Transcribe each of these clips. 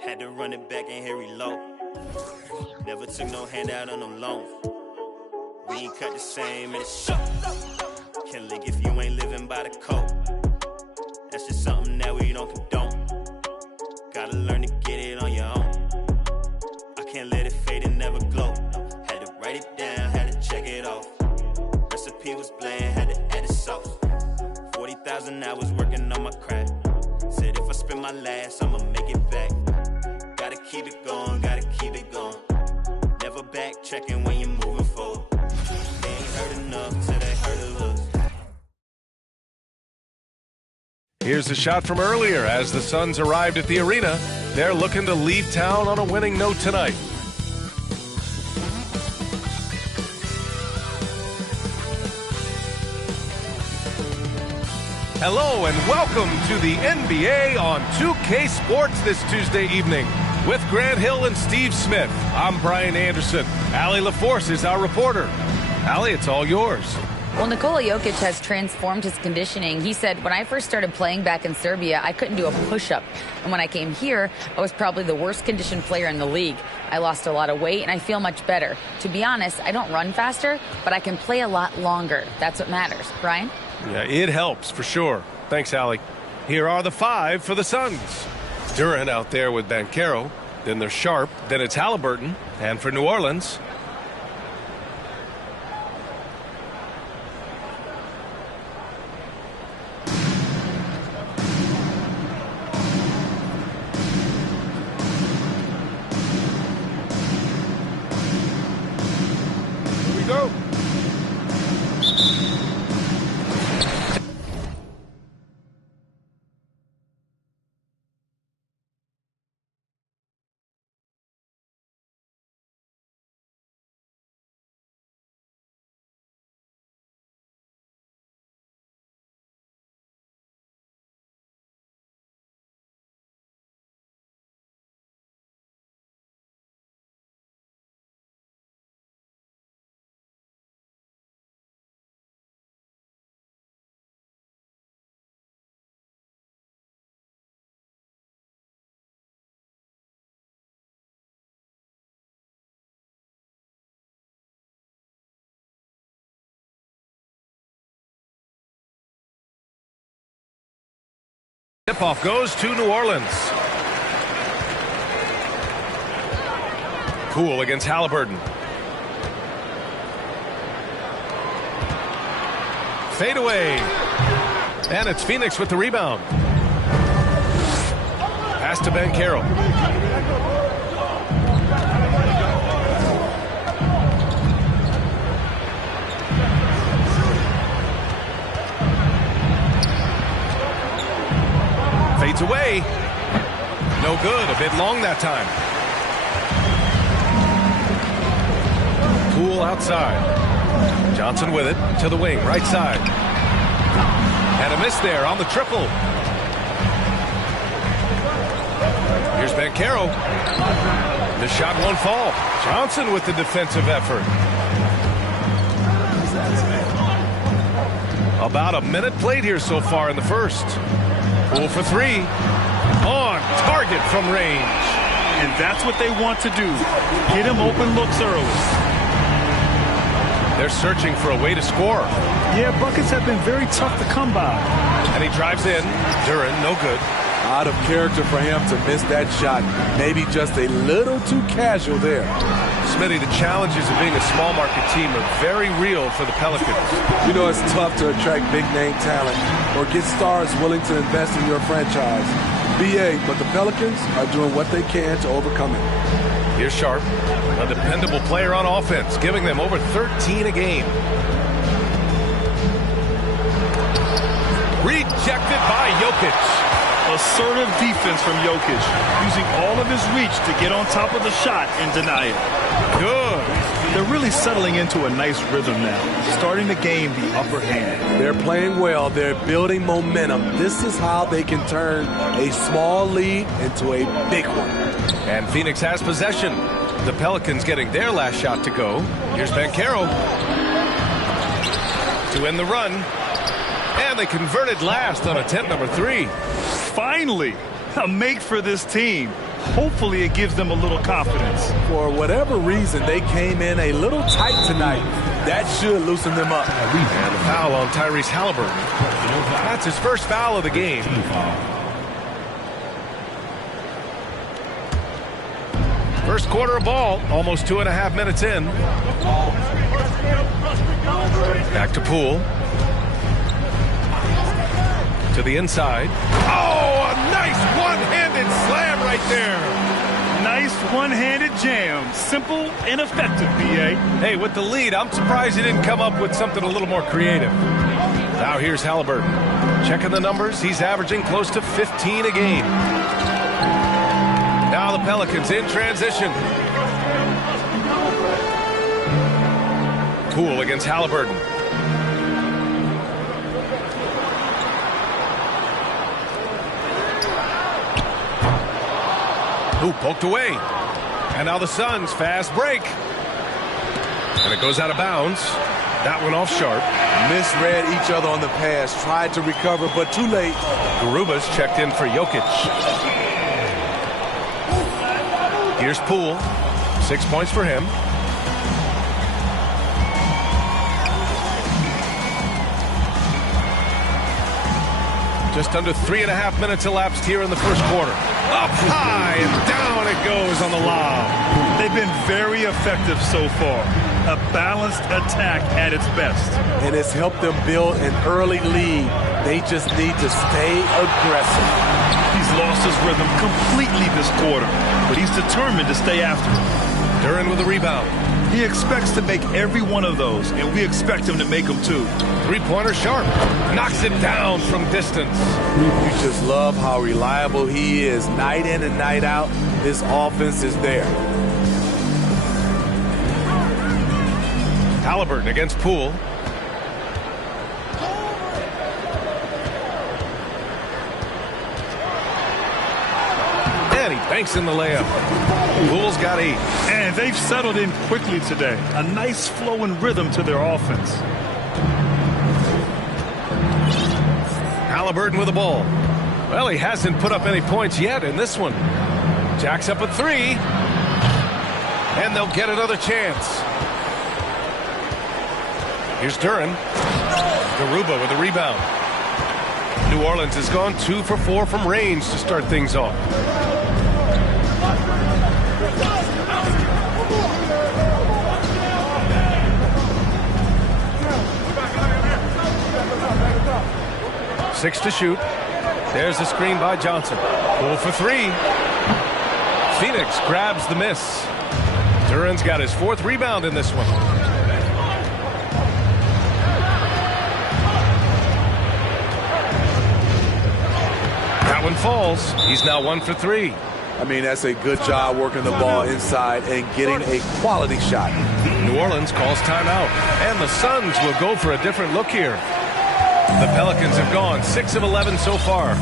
Had to run it back and hit reload. Never took no handout on no loan. We ain't cut the same in the show. Can't lick if you ain't living by the code. That's just something that we don't condone. Gotta learn to get it on your own. I can't let it fade and never glow. Had to write it down, had to check it off. Recipe was bland, had to add the sauce. 40,000 hours working on my craft. Said if I spend my last, I'ma make it back. Gotta keep it going, gotta keep it going. Never back checking when you're moving forward. They ain't heard enough till they heard of us. Here's a shot from earlier as the Suns arrived at the arena. They're looking to leave town on a winning note tonight. Hello and welcome to the NBA on 2K Sports this Tuesday evening. With Grant Hill and Steve Smith, I'm Brian Anderson. Allie LaForce is our reporter. Allie, it's all yours. Well, Nikola Jokic has transformed his conditioning. He said, when I first started playing back in Serbia, I couldn't do a push-up. And when I came here, I was probably the worst conditioned player in the league. I lost a lot of weight and I feel much better. To be honest, I don't run faster, but I can play a lot longer. That's what matters. Brian? Yeah, it helps for sure. Thanks, Allie. Here are the five for the Suns. Durant out there with Banchero. Then there's Sharp. Then it's Halliburton. And for New Orleans, here we go. Tip-off goes to New Orleans. Poole against Halliburton. Fade away. And it's Phoenix with the rebound. Pass to Banchero. Fades away. No good. A bit long that time. Poole outside. Johnson with it to the wing, right side. And a miss there on the triple. Here's Banchero. The shot won't fall. Johnson with the defensive effort. About a minute played here so far in the first. Poole for three. On target from range. And that's what they want to do. Get him open looks early. They're searching for a way to score. Yeah, buckets have been very tough to come by. And he drives in. Durant, no good. Out of character for him to miss that shot. Maybe just a little too casual there. Smitty, the challenges of being a small market team are very real for the Pelicans. You know, it's tough to attract big name talent or get stars willing to invest in your franchise. BA, but the Pelicans are doing what they can to overcome it. Here's Sharp, a dependable player on offense, giving them over 13 a game. Rejected by Jokic. Assertive defense from Jokic, using all of his reach to get on top of the shot and deny it. Good. They're really settling into a nice rhythm now, starting to gain the upper hand. They're playing well. They're building momentum. This is how they can turn a small lead into a big one. And Phoenix has possession. The Pelicans getting their last shot to go. Here's Banchero to end the run. And they converted last on attempt number 3. Finally, a make for this team. Hopefully it gives them a little confidence. For whatever reason, they came in a little tight tonight. That should loosen them up. And the foul on Tyrese Halliburton. That's his first foul of the game. First quarter of ball, almost 2.5 minutes in. Back to Poole. To the inside. Oh, a nice one-handed slam right there. Nice one-handed jam. Simple and effective, B.A. Hey, with the lead, I'm surprised he didn't come up with something a little more creative. Now here's Halliburton. Checking the numbers, he's averaging close to 15 a game. Now the Pelicans in transition. Poole against Halliburton. Who poked away. And now the Suns fast break. And it goes out of bounds. That one off sharp. Misread each other on the pass. Tried to recover, but too late. Garuba's checked in for Jokic. Here's Poole. 6 points for him. Just under 3.5 minutes elapsed here in the first quarter. Up high and down it goes on the lob. They've been very effective so far. A balanced attack at its best. And it's helped them build an early lead. They just need to stay aggressive. He's lost his rhythm completely this quarter, but he's determined to stay after it. Duren with a rebound. He expects to make every one of those, and we expect him to make them too. Three-pointer sharp. Knocks it down from distance. You just love how reliable he is. Night in and night out, his offense is there. Halliburton against Poole. And he banks in the layup. Poole's got 8. And they've settled in quickly today. A nice flow and rhythm to their offense. Halliburton with the ball. Well, he hasn't put up any points yet in this one. Jacks up a 3. And they'll get another chance. Here's Duren. Garuba with a rebound. New Orleans has gone 2 for 4 from range to start things off. Six to shoot. There's the screen by Johnson. Poole for 3. Phoenix grabs the miss. Duren's got his 4th rebound in this one. That one falls. He's now 1 for 3. I mean, that's a good job working the ball inside and getting a quality shot. New Orleans calls timeout. And the Suns will go for a different look here. The Pelicans have gone 6 of 11 so far.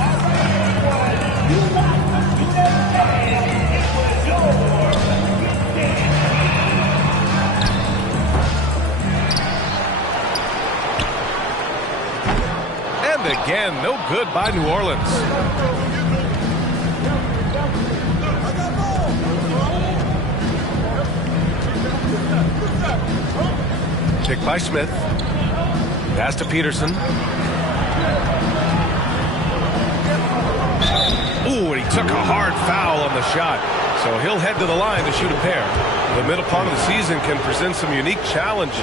And again, no good by New Orleans. Pick by Smith. Pass to Peterson. Ooh, and he took a hard foul on the shot. So he'll head to the line to shoot a pair. The middle part of the season can present some unique challenges.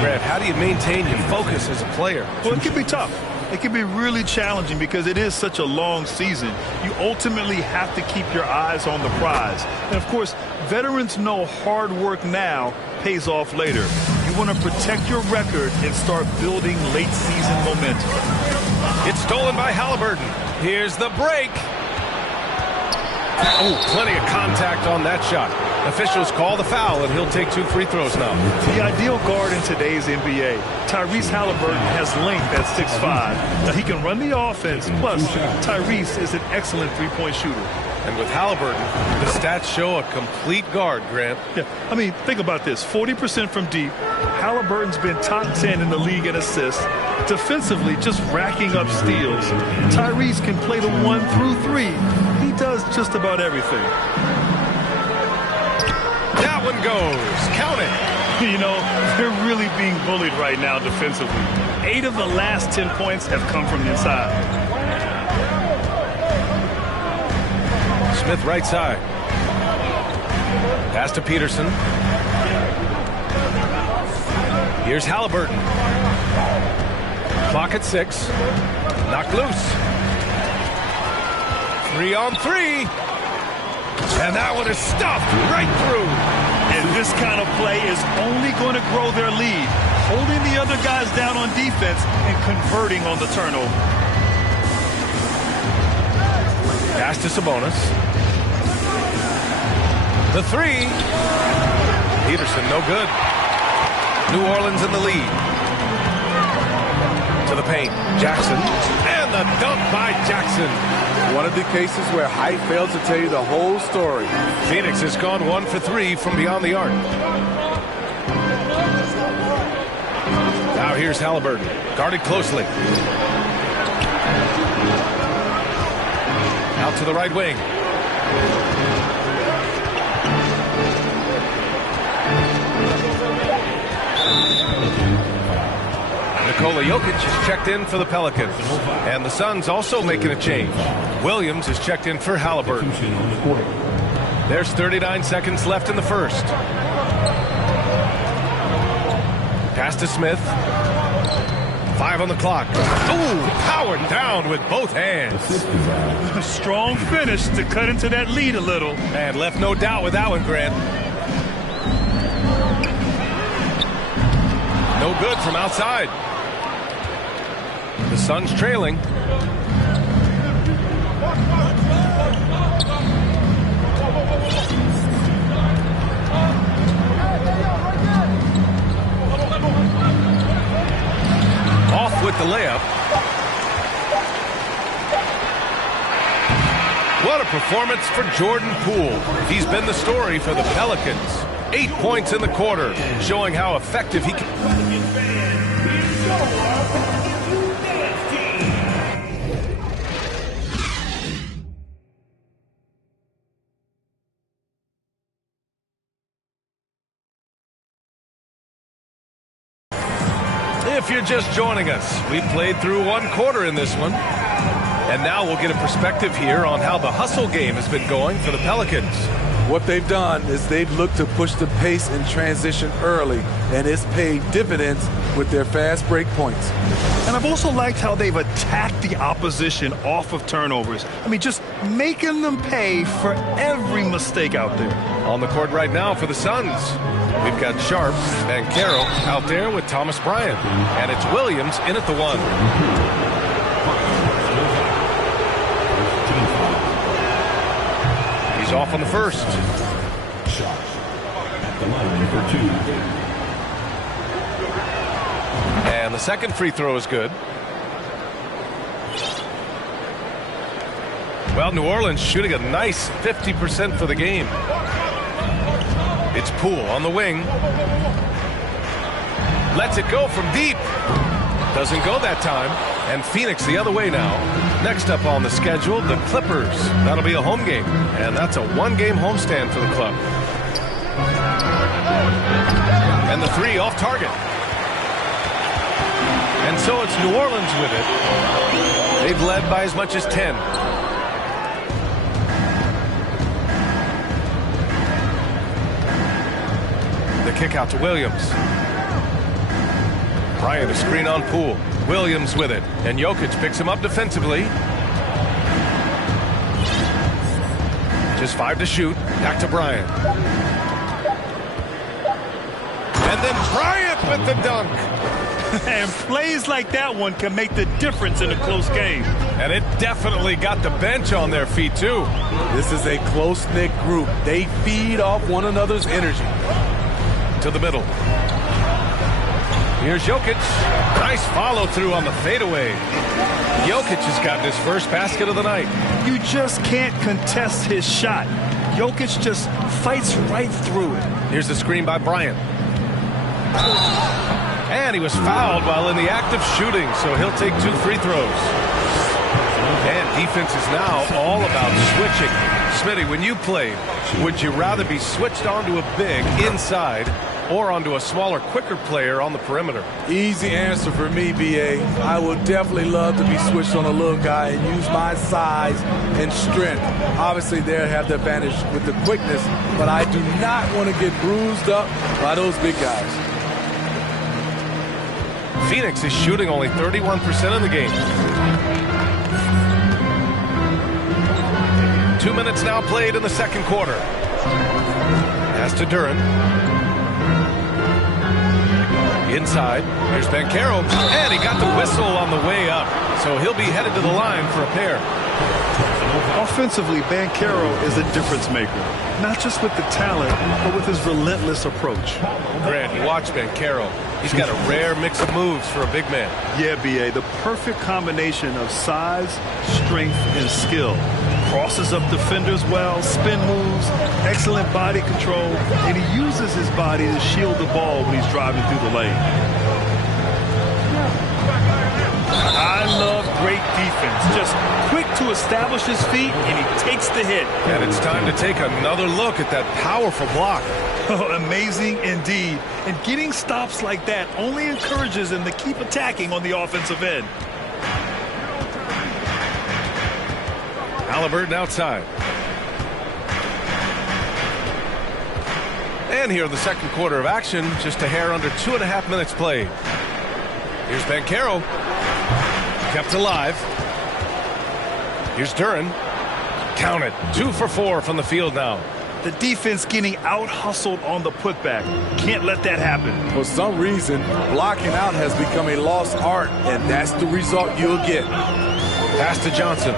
Grant, how do you maintain your focus as a player? Well, it can be tough. It can be really challenging because it is such a long season. You ultimately have to keep your eyes on the prize. And, of course, veterans know hard work now pays off later. You want to protect your record and start building late-season momentum. It's stolen by Halliburton. Here's the break. Oh, plenty of contact on that shot. Officials call the foul, and he'll take 2 free throws now. The ideal guard in today's NBA, Tyrese Halliburton, has length at 6'5". Now, he can run the offense, plus Tyrese is an excellent three-point shooter. And with Halliburton, the stats show a complete guard, Grant. Yeah, I mean, think about this. 40% from deep. Halliburton's been top 10 in the league in assists. Defensively, just racking up steals. Tyrese can play the 1 through 3. He does just about everything. That one goes. Count it. You know, they're really being bullied right now defensively. 8 of the last 10 points have come from inside. Smith right side. Pass to Peterson. Here's Halliburton. Clock at 6. Knocked loose. 3-on-3. And that one is stuffed right through. And this kind of play is only going to grow their lead, holding the other guys down on defense and converting on the turnover. Pass to Sabonis. The 3. Peterson, no good. New Orleans in the lead. To the paint. Jackson. And the dunk by Jackson. One of the cases where height fails to tell you the whole story. Phoenix has gone 1 for 3 from beyond the arc. Now here's Halliburton. Guarded closely. Out to the right wing. Nikola Jokic is checked in for the Pelicans. And the Suns also making a change. Williams is checked in for Halliburton. There's 39 seconds left in the first. Pass to Smith. 5 on the clock. Ooh, powered down with both hands. A strong finish to cut into that lead a little. And left no doubt with that one, Grant. No good from outside. The Suns trailing. Off with the layup. What a performance for Jordan Poole. He's been the story for the Pelicans. 8 points in the quarter, showing how effective he can. If you're just joining us, we played through 1 quarter in this one. And now we'll get a perspective here on how the hustle game has been going for the Pelicans. What they've done is they've looked to push the pace in transition early, and it's paid dividends with their fast break points. And I've also liked how they've attacked the opposition off of turnovers. I mean, just making them pay for every mistake out there. On the court right now for the Suns, we've got Sharp and Carroll out there with Thomas Bryant. And it's Williams in at the 1. He's off on the first. Shot at the line for 2. And the second free throw is good. Well, New Orleans shooting a nice 50% for the game. It's Poole on the wing. Lets it go from deep. Doesn't go that time. And Phoenix the other way now. Next up on the schedule, the Clippers. That'll be a home game. And that's a 1-game homestand for the club. And the 3 off target. And so it's New Orleans with it. They've led by as much as 10. The kick out to Williams. Bryant a screen on Poole. Williams with it. And Jokic picks him up defensively. Just 5 to shoot. Back to Bryant. And then Bryant with the dunk. And plays like that one can make the difference in a close game. And it definitely got the bench on their feet, too. This is a close-knit group. They feed off one another's energy. To the middle. Here's Jokic. Nice follow-through on the fadeaway. Jokic has gotten his first basket of the night. You just can't contest his shot. Jokic just fights right through it. Here's the screen by Bryant. And he was fouled while in the act of shooting, so he'll take 2 free throws. And defense is now all about switching. Smitty, when you played, would you rather be switched onto a big inside or onto a smaller, quicker player on the perimeter? Easy answer for me, B.A. I would definitely love to be switched on a little guy and use my size and strength. Obviously, they'll have the advantage with the quickness, but I do not want to get bruised up by those big guys. Phoenix is shooting only 31% of the game. 2 minutes now played in the second quarter. Pass to Duren. Inside, here's Banchero, and he got the whistle on the way up, so he'll be headed to the line for a pair. Offensively, Banchero is a difference maker, not just with the talent, but with his relentless approach. Grant, you watch Banchero. He's got a rare mix of moves for a big man. Yeah, B.A., the perfect combination of size, strength, and skill. Crosses up defenders well, spin moves, excellent body control, and he uses his body to shield the ball when he's driving through the lane. I love great defense. Just quick to establish his feet, and he takes the hit. And it's time to take another look at that powerful block. Oh, amazing indeed. And getting stops like that only encourages him to keep attacking on the offensive end. Halliburton outside. And here in the second quarter of action, just a hair under 2.5 minutes played. Here's Banchero. Kept alive. Here's Duren. Count it. 2 for 4 from the field now. The defense getting out-hustled on the putback. Can't let that happen. For some reason, blocking out has become a lost art, and that's the result you'll get. Pass to Johnson.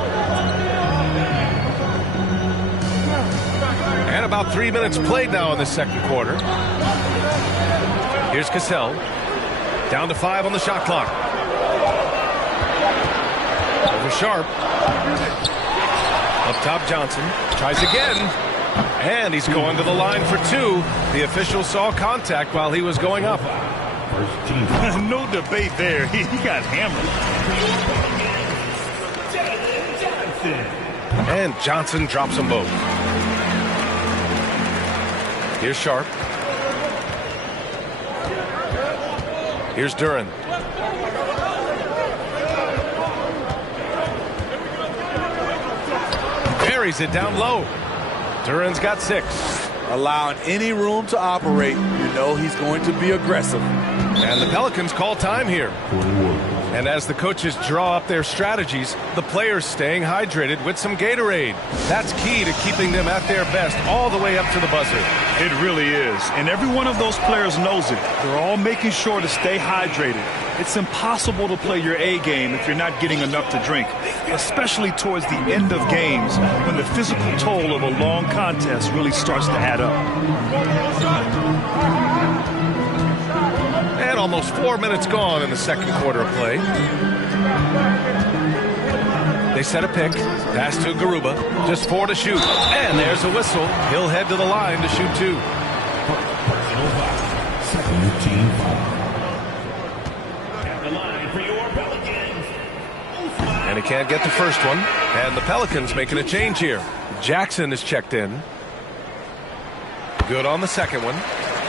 And about 3 minutes played now in the second quarter. Here's Cassell. Down to 5 on the shot clock. Over Sharp. Up top, Johnson. Tries again. And he's going to the line for 2. The official saw contact while he was going up. No debate there. He got hammered. And Johnson drops them both. Here's Sharp. Here's Duren. Buries it down low. Duren's got 6. Allowing any room to operate, you know he's going to be aggressive. And the Pelicans call time here. And as the coaches draw up their strategies, the players staying hydrated with some Gatorade. That's key to keeping them at their best all the way up to the buzzer. It really is. And every one of those players knows it. They're all making sure to stay hydrated. It's impossible to play your A game if you're not getting enough to drink, especially towards the end of games when the physical toll of a long contest really starts to add up. And almost 4 minutes gone in the second quarter of play. They set a pick. Pass to Garuba. Just 4 to shoot. And there's a whistle. He'll head to the line to shoot 2. Second team foul. And he can't get the first one. And the Pelicans making a change here. Jackson is checked in. Good on the second one.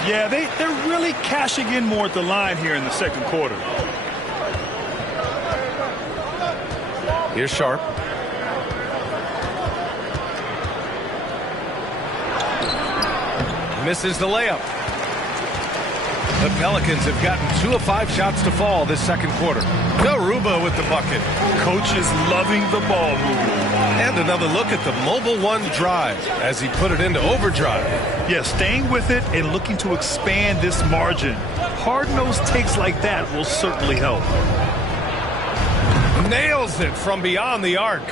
Yeah, they're really cashing in more at the line here in the second quarter. Here's Sharp. Misses the layup. The Pelicans have gotten 2 of 5 shots to fall this second quarter. Garuba with the bucket. Coach is loving the ball movement. And another look at the Mobile One drive as he put it into overdrive. Yeah, staying with it and looking to expand this margin. Hard-nosed takes like that will certainly help. Nails it from beyond the arc.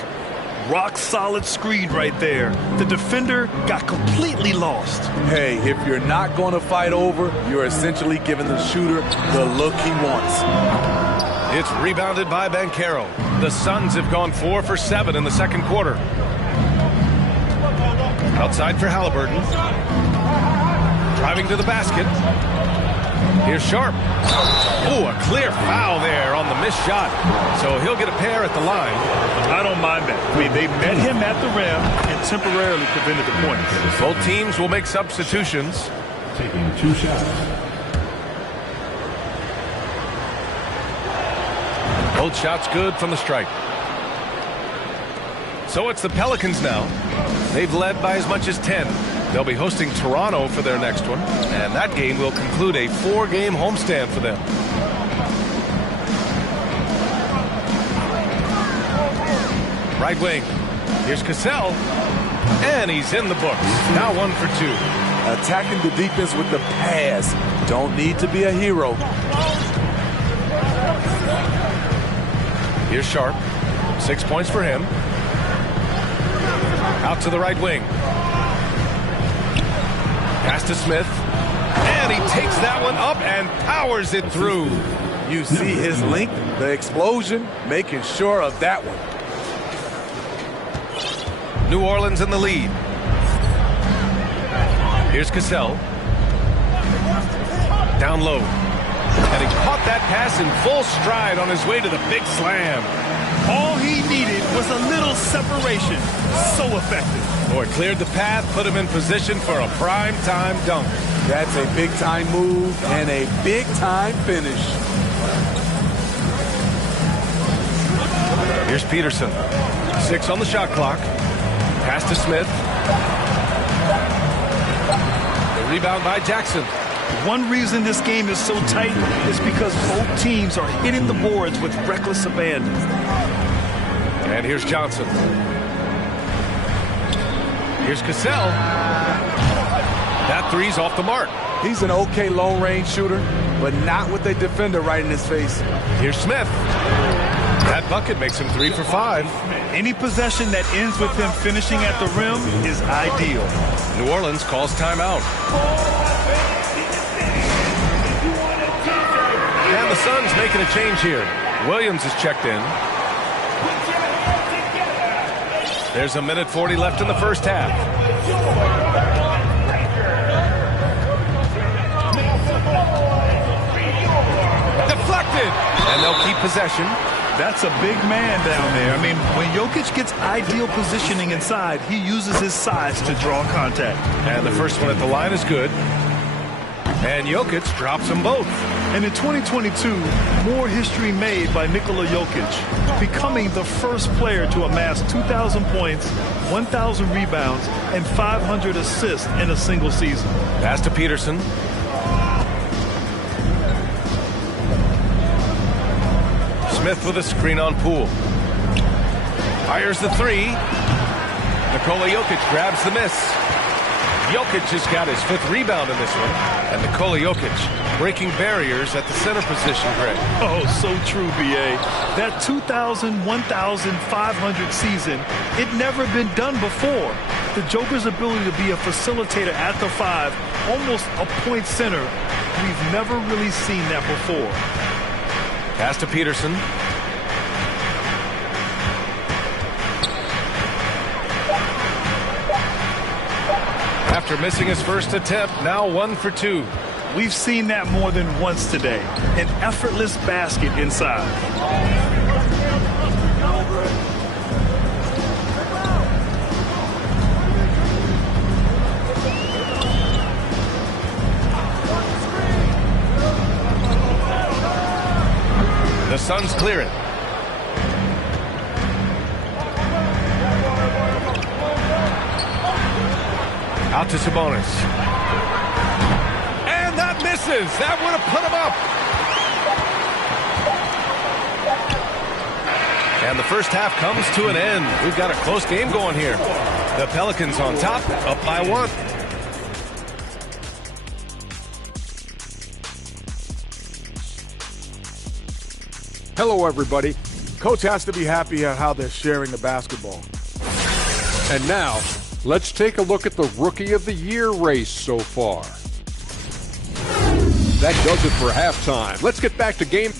Rock-solid screen right there. The defender got completely lost. Hey, if you're not going to fight over, you're essentially giving the shooter the look he wants. It's rebounded by Banchero. The Suns have gone 4 for 7 in the second quarter. Outside for Halliburton. Driving to the basket. Here's Sharp. Oh, a clear foul there on the missed shot. So he'll get a pair at the line. I don't mind that. I mean, they met him at the rim and temporarily prevented the points. Both teams will make substitutions. Taking 2 shots. Both shots good from the strike. So it's the Pelicans now. They've led by as much as 10. They'll be hosting Toronto for their next one, and that game will conclude a 4-game homestand for them. Right wing. Here's Cassell, and he's in the books. Now 1 for 2. Attacking the defense with the pass. Don't need to be a hero. Here's Sharp. 6 points for him. Out to the right wing. Pass to Smith. And he takes that one up and powers it through. You see his length, the explosion, making sure of that one. New Orleans in the lead. Here's Cassell. Down low. And he caught that pass in full stride on his way to the big slam. All he needed was a little separation. So effective. Boy, cleared the path, put him in position for a prime-time dunk. That's a big-time move and a big-time finish. Here's Peterson. 6 on the shot clock. Pass to Smith. The rebound by Jackson. One reason this game is so tight is because both teams are hitting the boards with reckless abandon. And here's Johnson. Here's Cassell. That three's off the mark. He's an okay long-range shooter, but not with a defender right in his face. Here's Smith. That bucket makes him 3 for 5. Any possession that ends with him finishing at the rim is ideal. New Orleans calls timeout. And the Suns making a change here. Williams is checked in. There's 1:40 left in the first half. Deflected. And they'll keep possession. That's a big man down there. I mean, when Jokic gets ideal positioning inside, he uses his size to draw contact. And the first one at the line is good. And Jokic drops them both. And in 2022, more history made by Nikola Jokic, becoming the first player to amass 2,000 points, 1,000 rebounds, and 500 assists in a single season. Pass to Peterson. Smith with a screen on Poole. Fires the three. Nikola Jokic grabs the miss. Jokic has got his 5th rebound in this one. And Nikola Jokic breaking barriers at the center position, Greg. Oh, so true, B.A. That 2,000, 1,500 season, it never been done before. The Joker's ability to be a facilitator at the 5, almost a point center, we've never really seen that before. Pass to Peterson. After missing his first attempt, now 1 for 2. We've seen that more than once today. An effortless basket inside. The Suns clear it. Out to Sabonis. And that misses. That would have put him up. And the first half comes to an end. We've got a close game going here. The Pelicans on top, up by 1. Hello, everybody. Coach has to be happy at how they're sharing the basketball. And now, let's take a look at the Rookie of the Year race so far. That does it for halftime. Let's get back to game.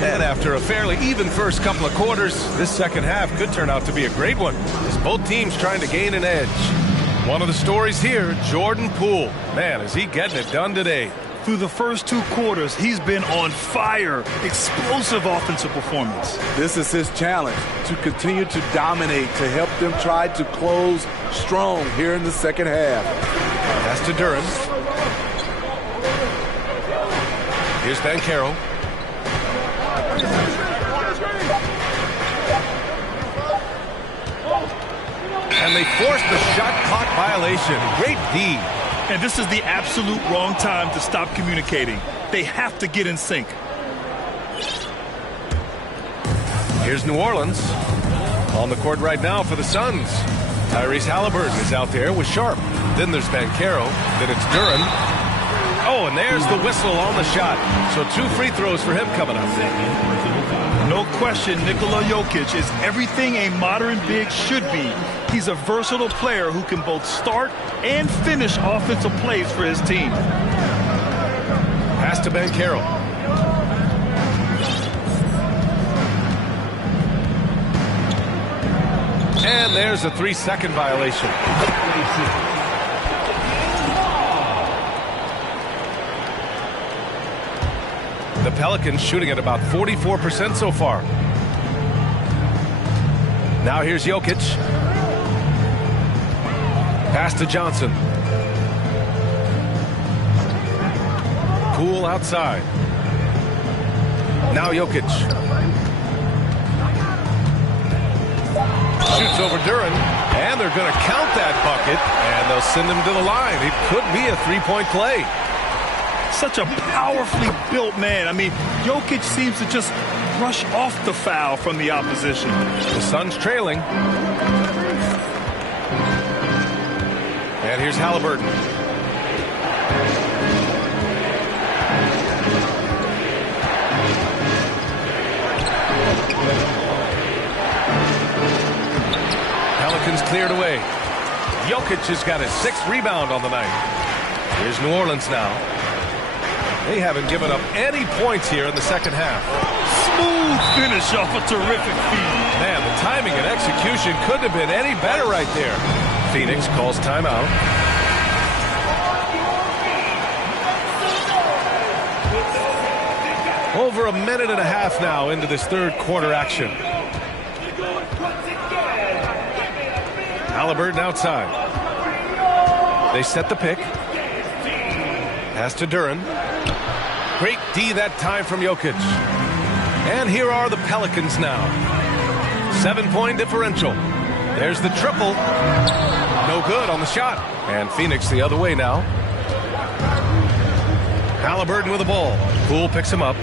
And after a fairly even first couple of quarters, this second half could turn out to be a great one, as both teams trying to gain an edge. One of the stories here, Jordan Poole. Man, is he getting it done today. Through the first 2 quarters, he's been on fire. Explosive offensive performance. This is his challenge, to continue to dominate, to help them try to close strong here in the second half. Pass to Duren. Here's Banchero. And they forced the shot clock violation. Great D. And this is the absolute wrong time to stop communicating. They have to get in sync. Here's New Orleans. On the court right now for the Suns. Tyrese Halliburton is out there with Sharp. Then there's Banchero. Then it's Duren. Oh, and there's the whistle on the shot. So 2 free throws for him coming up. No question, Nikola Jokic is everything a modern big should be. He's a versatile player who can both start and finish offensive plays for his team. Pass to Banchero. And there's a 3-second violation. The Pelicans shooting at about 44% so far. Now here's Jokic. Pass to Johnson. Poole outside. Now Jokic. Shoots over Duren. And they're going to count that bucket. And they'll send him to the line. It could be a 3-point play. Such a powerfully built man. I mean, Jokic seems to just rush off the foul from the opposition. The Suns trailing. And here's Halliburton. Pelicans cleared away. Jokic has got his 6th rebound on the night. Here's New Orleans now. They haven't given up any points here in the second half. Smooth finish off a terrific feed. Man, the timing and execution couldn't have been any better right there. Phoenix calls timeout. Over a minute and a half now into this third quarter action. Halliburton outside. They set the pick. Pass to Duren. Great D that time from Jokic. And here are the Pelicans now. 7-point differential. There's the triple. No good on the shot. And Phoenix the other way now. Halliburton with the ball. Poole picks him up.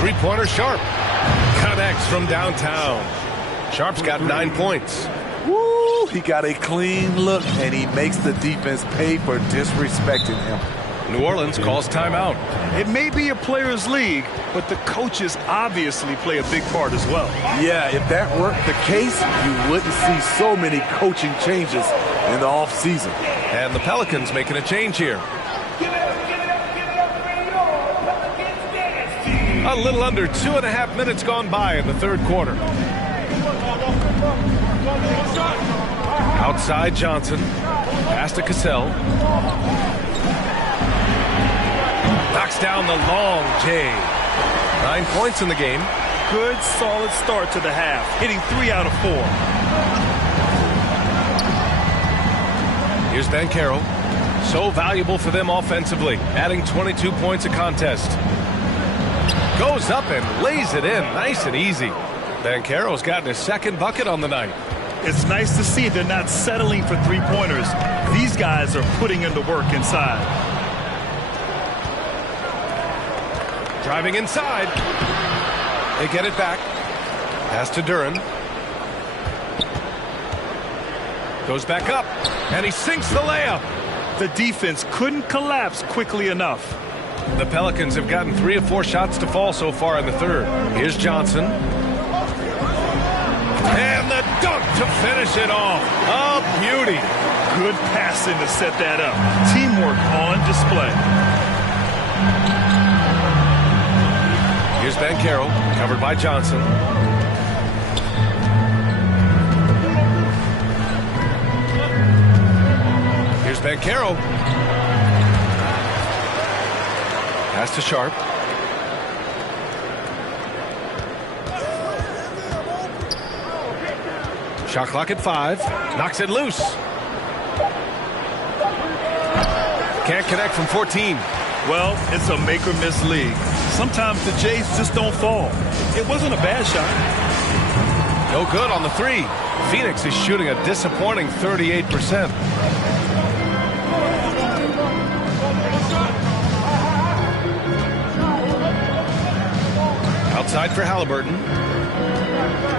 3-pointer Sharp. Connects from downtown. Sharp's got 9 points. Woo! He got a clean look, and he makes the defense pay for disrespecting him. New Orleans calls timeout. It may be a players' league, but the coaches obviously play a big part as well. Yeah, if that weren't the case, you wouldn't see so many coaching changes in the offseason. And the Pelicans making a change here. A little under 2.5 minutes gone by in the third quarter. Outside Johnson. Pass to Cassell. Knocks down the long J. 9 points in the game. Good, solid start to the half, hitting 3 out of 4. Here's Banchero. So valuable for them offensively, adding 22 points a contest. Goes up and lays it in, nice and easy. Banchero's gotten his 2nd bucket on the night. It's nice to see they're not settling for 3-pointers. These guys are putting in the work inside. Driving inside. They get it back. Pass to Duren. Goes back up. And he sinks the layup. The defense couldn't collapse quickly enough. The Pelicans have gotten 3 or 4 shots to fall so far in the third. Here's Johnson. And the dunk to finish it off. A beauty. Good passing to set that up. Teamwork on display. Here's Banchero, covered by Johnson. Here's Banchero. Pass to Sharp. Shot clock at 5. Knocks it loose. Can't connect from 14. Well, it's a make or miss league. Sometimes the Jays just don't fall. It wasn't a bad shot. No good on the 3. Phoenix is shooting a disappointing 38%. Outside for Halliburton.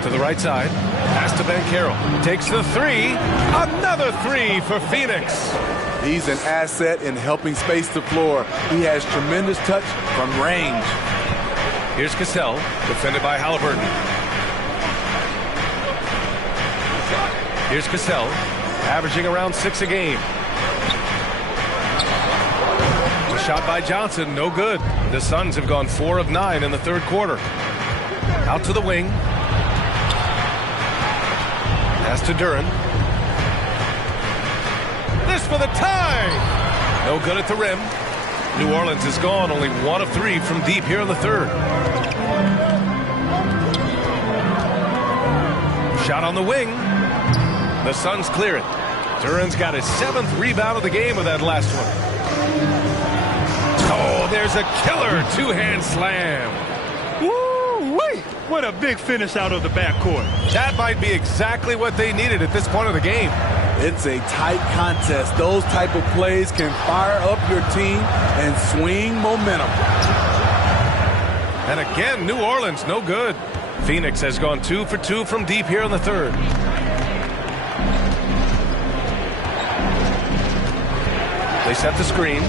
To the right side. Pass to Banchero. Takes the 3. Another 3 for Phoenix. He's an asset in helping space the floor. He has tremendous touch from range. Here's Cassell, defended by Halliburton. Here's Cassell, averaging around 6 a game. A shot by Johnson, no good. The Suns have gone 4 of 9 in the third quarter. Out to the wing. Pass to Duren. This for the tie! No good at the rim. New Orleans has gone only 1 of 3 from deep here in the third. Shot on the wing. The Suns clear it. Duren's got his 7th rebound of the game with that last one. Oh, there's a killer 2-hand slam. Woo-wee! What a big finish out of the backcourt. That might be exactly what they needed at this point of the game. It's a tight contest. Those type of plays can fire up your team and swing momentum. And again, New Orleans, no good. Phoenix has gone 2 for 2 from deep here in the third. They set the screen.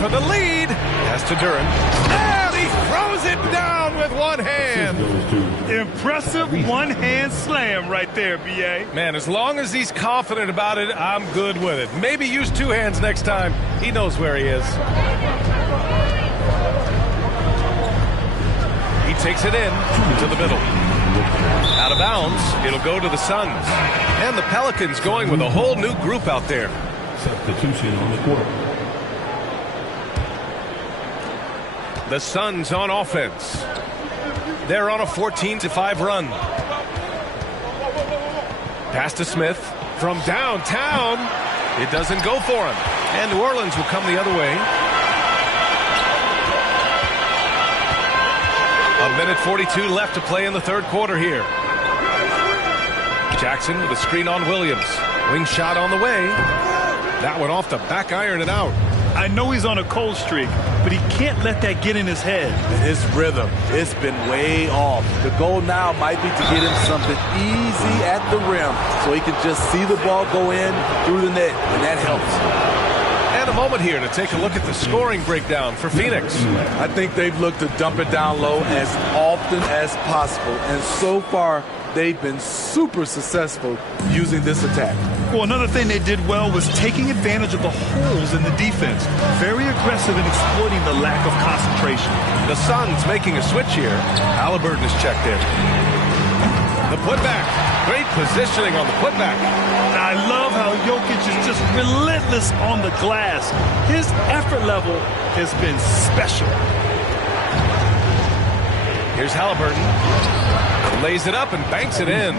For the lead. Pass to Duren. And he throws it down with one hand. Impressive one-hand slam right there, B.A. Man, as long as he's confident about it, I'm good with it. Maybe use 2 hands next time. He knows where he is. He takes it in to the middle. Out of bounds, it'll go to the Suns. And the Pelicans going with a whole new group out there. Substitution on the court. The Suns on offense. They're on a 14-5 run. Pass to Smith from downtown. It doesn't go for him. And New Orleans will come the other way. 1:42 left to play in the third quarter here. Jackson with a screen on Williams. Wing shot on the way. That one off the back iron and out. I know he's on a cold streak, but he can't let that get in his head. And his rhythm, it's been way off. The goal now might be to get him something easy at the rim so he can just see the ball go in through the net, and that helps. And a moment here to take a look at the scoring breakdown for Phoenix. I think they've looked to dump it down low as often as possible, and so far they've been super successful using this attack. Well, another thing they did well was taking advantage of the holes in the defense. Very aggressive in exploiting the lack of concentration. The Suns making a switch here. Halliburton is checked in. The putback. Great positioning on the putback. I love how Jokic is just relentless on the glass. His effort level has been special. Here's Halliburton. Lays it up and banks it in.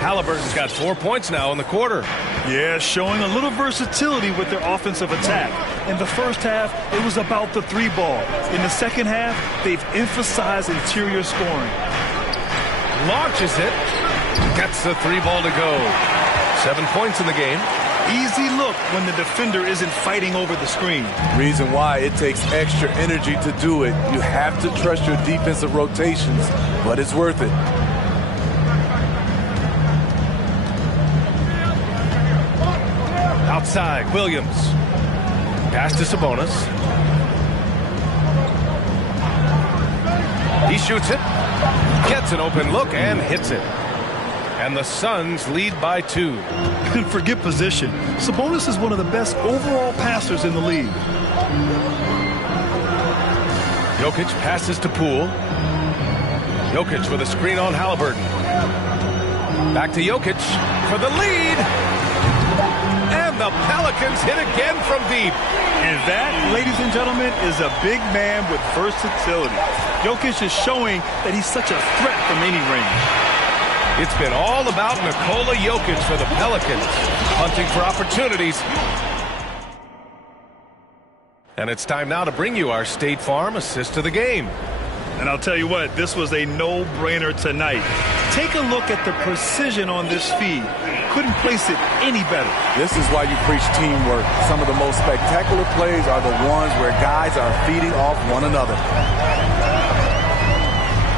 Halliburton's got 4 points now in the quarter. Yeah, showing a little versatility with their offensive attack. In the first half, it was about the 3-ball. In the second half, they've emphasized interior scoring. Launches it. Gets the 3-ball to go. 7 points in the game. Easy look when the defender isn't fighting over the screen. Reason why it takes extra energy to do it. You have to trust your defensive rotations, but it's worth it. Outside, Williams. Pass to Sabonis. He shoots it. Gets an open look and hits it. And the Suns lead by 2. And forget position. Sabonis is one of the best overall passers in the league. Jokic passes to Poole. Jokic with a screen on Halliburton. Back to Jokic for the lead. And the Pelicans hit again from deep. And that, ladies and gentlemen, is a big man with versatility. Jokic is showing that he's such a threat from any range. It's been all about Nikola Jokic for the Pelicans, hunting for opportunities. And it's time now to bring you our State Farm assist to the game. And I'll tell you what, this was a no-brainer tonight. Take a look at the precision on this feed. Couldn't place it any better. This is why you preach teamwork. Some of the most spectacular plays are the ones where guys are feeding off one another.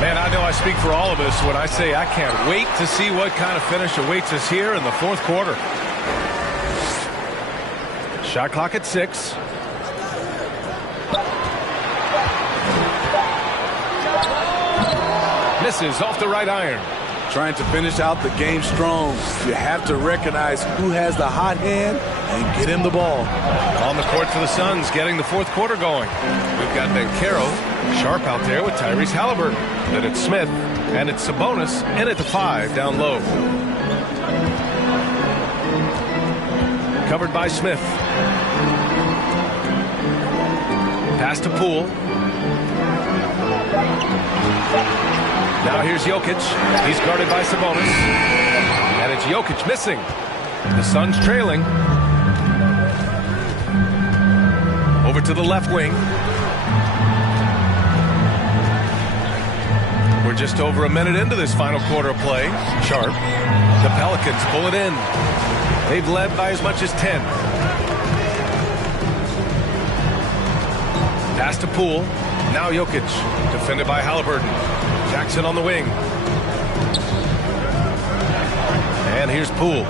Man, I know I speak for all of us when I say I can't wait to see what kind of finish awaits us here in the fourth quarter. Shot clock at 6. Misses off the right iron. Trying to finish out the game strong. You have to recognize who has the hot hand and get him the ball. On the court for the Suns, getting the fourth quarter going. We've got Banchero sharp out there with Tyrese Halliburton. Then it's Smith, and it's Sabonis in at the 5 down low. Covered by Smith. Pass to Poole. Now here's Jokic. He's guarded by Sabonis. And it's Jokic missing. The Suns trailing. Over to the left wing. We're just over a minute into this final quarter of play. Sharp. The Pelicans pull it in. They've led by as much as 10. Pass to Poole. Now Jokic. Defended by Halliburton. Jackson on the wing. And here's Poole.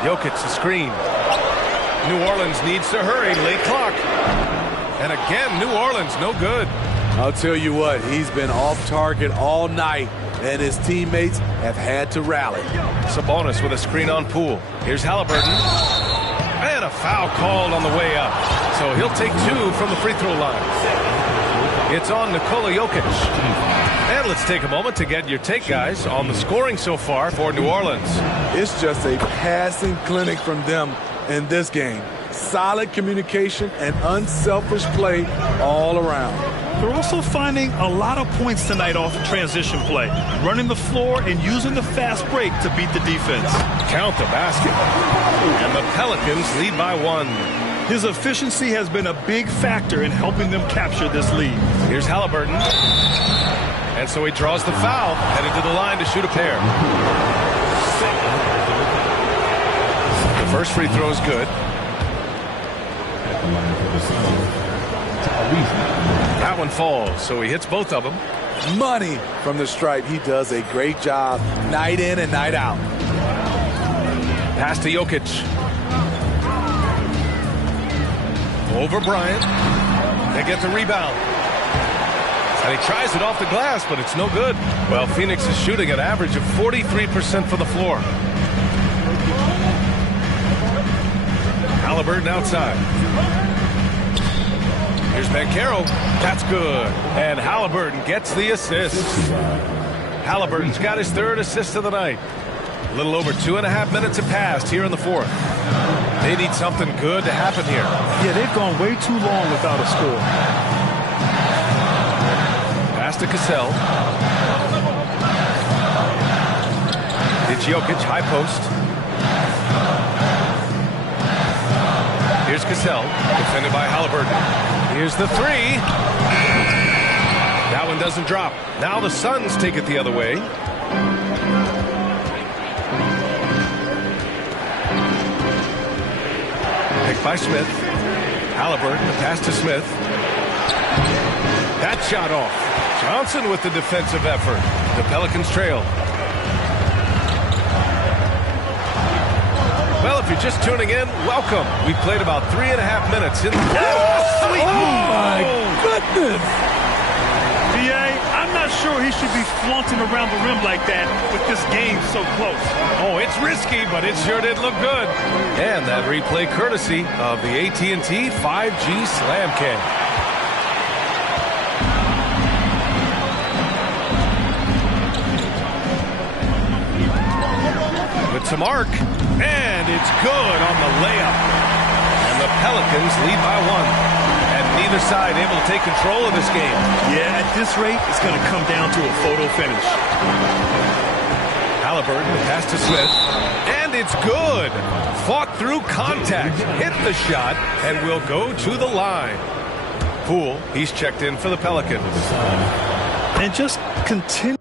Jokic the screen. New Orleans needs to hurry. Late clock. And again, New Orleans no good. I'll tell you what, he's been off target all night, and his teammates have had to rally. Sabonis with a screen on Poole. Here's Halliburton. And a foul called on the way up. So he'll take 2 from the free throw line. It's on Nikola Jokic. And let's take a moment to get your take, guys, on the scoring so far for New Orleans. It's just a passing clinic from them in this game. Solid communication and unselfish play all around. They're also finding a lot of points tonight off transition play, running the floor and using the fast break to beat the defense. Count the basket. And the Pelicans lead by 1. His efficiency has been a big factor in helping them capture this lead. Here's Halliburton. And so he draws the foul, headed to the line to shoot a pair. The first free throw is good. That one falls, so he hits both of them. Money from the stripe. He does a great job night in and night out. Pass to Jokic. Over Bryant. They get the rebound. And he tries it off the glass, but it's no good. Well, Phoenix is shooting an average of 43% from the floor. Halliburton outside. Here's Banchero. That's good. And Halliburton gets the assist. Halliburton's got his 3rd assist of the night. A little over 2.5 minutes have passed here in the 4th. They need something good to happen here. Yeah, they've gone way too long without a score. Pass to Cassell. It's Jokic, high post. Here's Cassell, defended by Halliburton. Here's the 3. That one doesn't drop. Now the Suns take it the other way. Picked by Smith. Halliburton, the pass to Smith. That shot off. Johnson with the defensive effort. The Pelicans trail. Well, if you're just tuning in, welcome. We played about 3.5 minutes in. Oh, my goodness! DA, I'm not sure he should be flaunting around the rim like that with this game so close. Oh, it's risky, but it sure did look good. And that replay courtesy of the AT&T 5G Slam Cam. Puts a mark, and it's good on the layup. And the Pelicans lead by 1. And neither side able to take control of this game. Yeah, at this rate, it's going to come down to a photo finish. Halliburton pass to Smith, and it's good. Fought through contact, hit the shot, and will go to the line. Poole, he's checked in for the Pelicans. And just continue.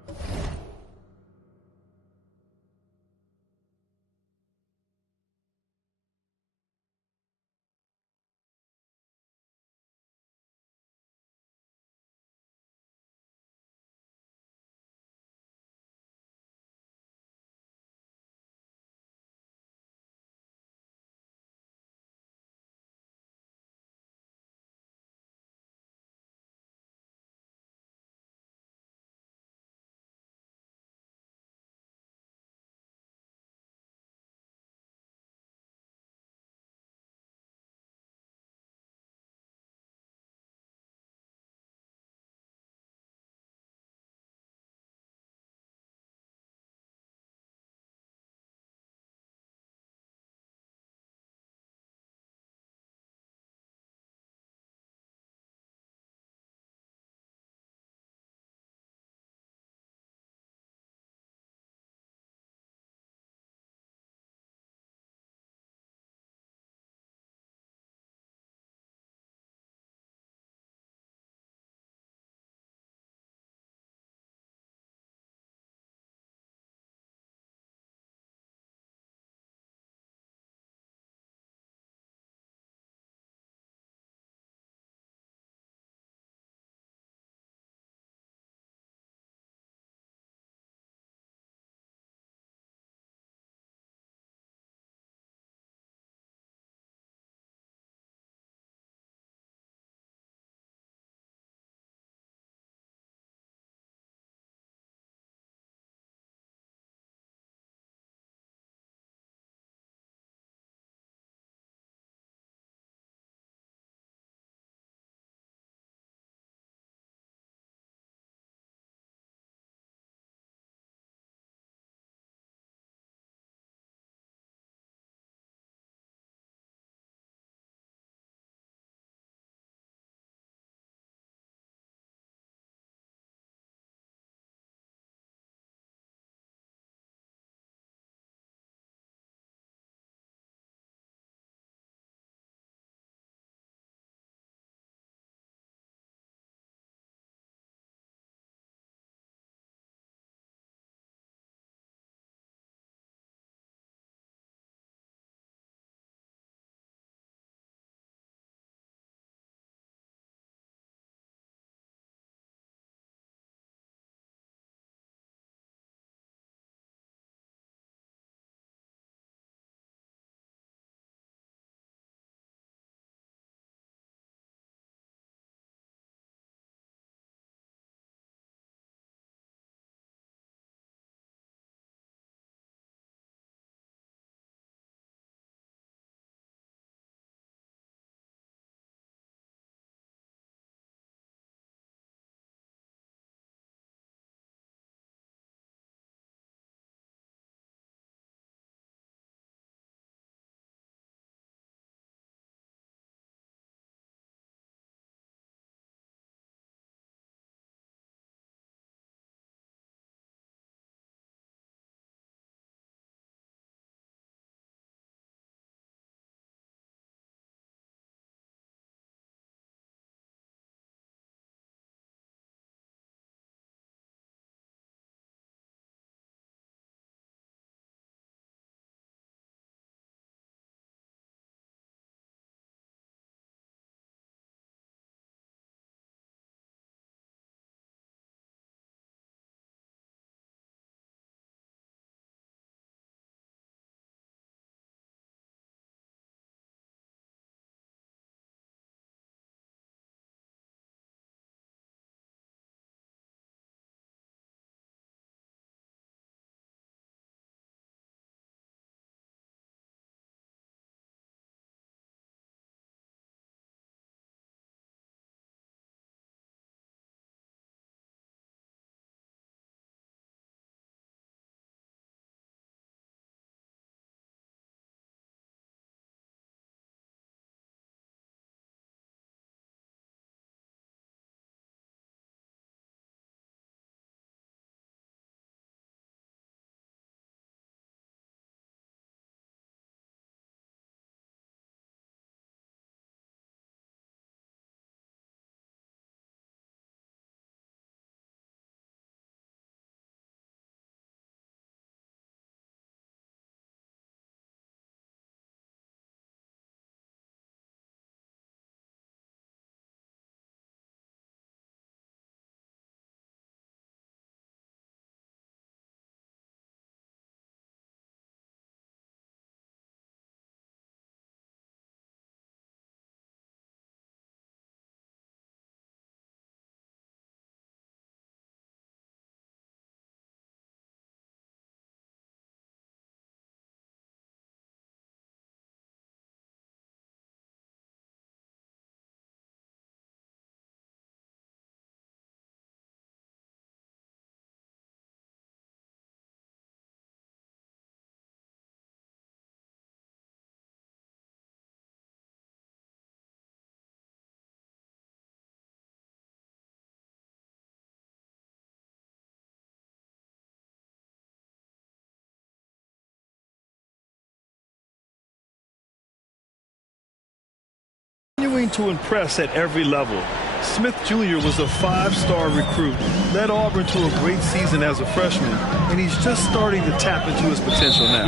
continuing to impress at every level. Smith Jr. was a 5-star recruit, led Auburn to a great season as a freshman, and he's just starting to tap into his potential now.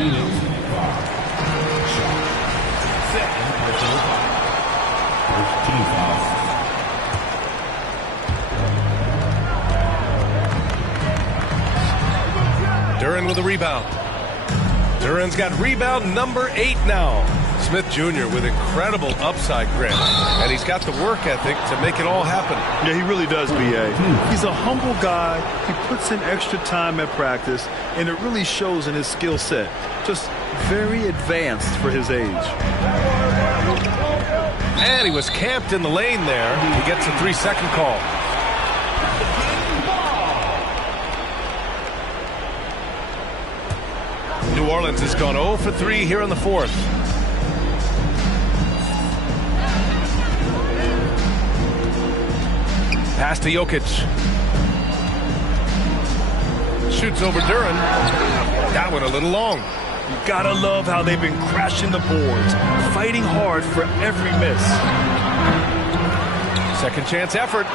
Duren with a rebound. Duren's got rebound number 8 now. Smith Jr. with incredible upside, Grant. And he's got the work ethic to make it all happen. Yeah, he really does, B.A. He's a humble guy. He puts in extra time at practice, and it really shows in his skill set. Just very advanced for his age. And he was camped in the lane there. He gets a 3-second call. New Orleans has gone 0 for 3 here in the 4th. Pass to Jokic. Shoots over Duren. That one a little long. You gotta love how they've been crashing the boards, fighting hard for every miss. Second chance effort.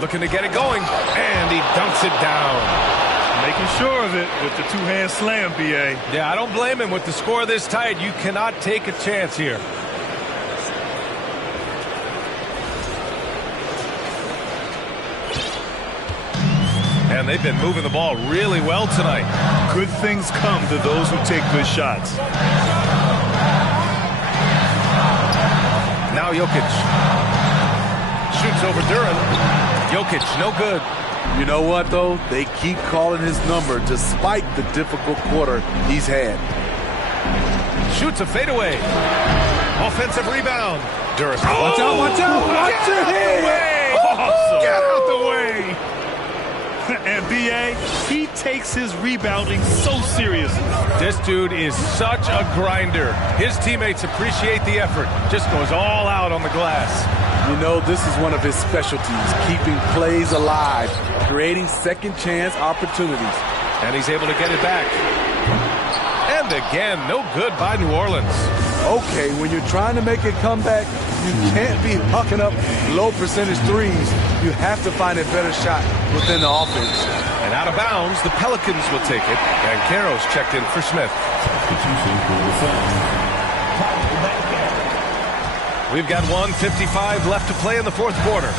Looking to get it going, and he dunks it down. Making sure of it with the two-hand slam, B.A. Yeah, I don't blame him. With the score this tight, you cannot take a chance here. And they've been moving the ball really well tonight. Good things come to those who take good shots. Now Jokic. Shoots over Duren. Jokic, no good. You know what, though? They keep calling his number despite the difficult quarter he's had. Shoots a fadeaway. Offensive rebound. Duren. Watch out, watch out. Watch your head. Awesome. Get out the way. And B.A., he takes his rebounding so seriously. This dude is such a grinder. His teammates appreciate the effort. Just goes all out on the glass. You know, this is one of his specialties, keeping plays alive, creating second chance opportunities. And he's able to get it back. And again, no good by New Orleans. Okay, when you're trying to make a comeback, you can't be hucking up low percentage threes. You have to find a better shot within the offense. And out of bounds, the Pelicans will take it. And Caro's checked in for Smith. We've got 1:55 left to play in the 4th quarter.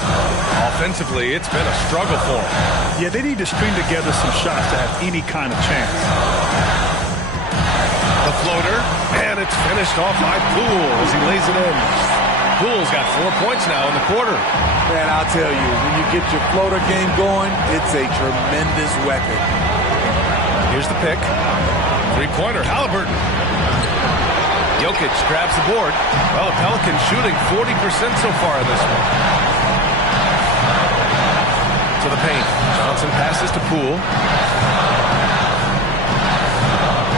Offensively, it's been a struggle for them. Yeah, they need to string together some shots to have any kind of chance. The floater, and it's finished off by Poole as he lays it in. Poole's got 4 points now in the quarter. Man, I'll tell you, when you get your floater game going, it's a tremendous weapon. Here's the pick. 3-pointer, Halliburton. Jokic grabs the board. Well, the Pelicans shooting 40% so far in this one. To the paint. Johnson passes to Poole.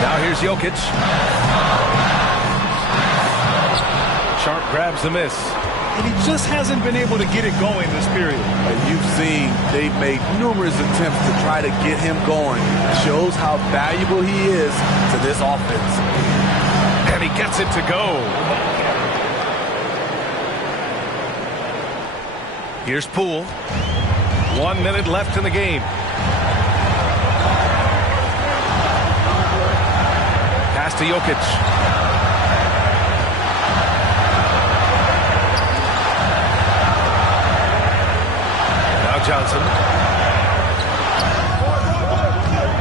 Now here's Jokic. Sharp grabs the miss. And he just hasn't been able to get it going this period. And you've seen they've made numerous attempts to try to get him going. Shows how valuable he is to this offense. And he gets it to go. Here's Poole. 1 minute left in the game. Pass to Jokic. Now Johnson.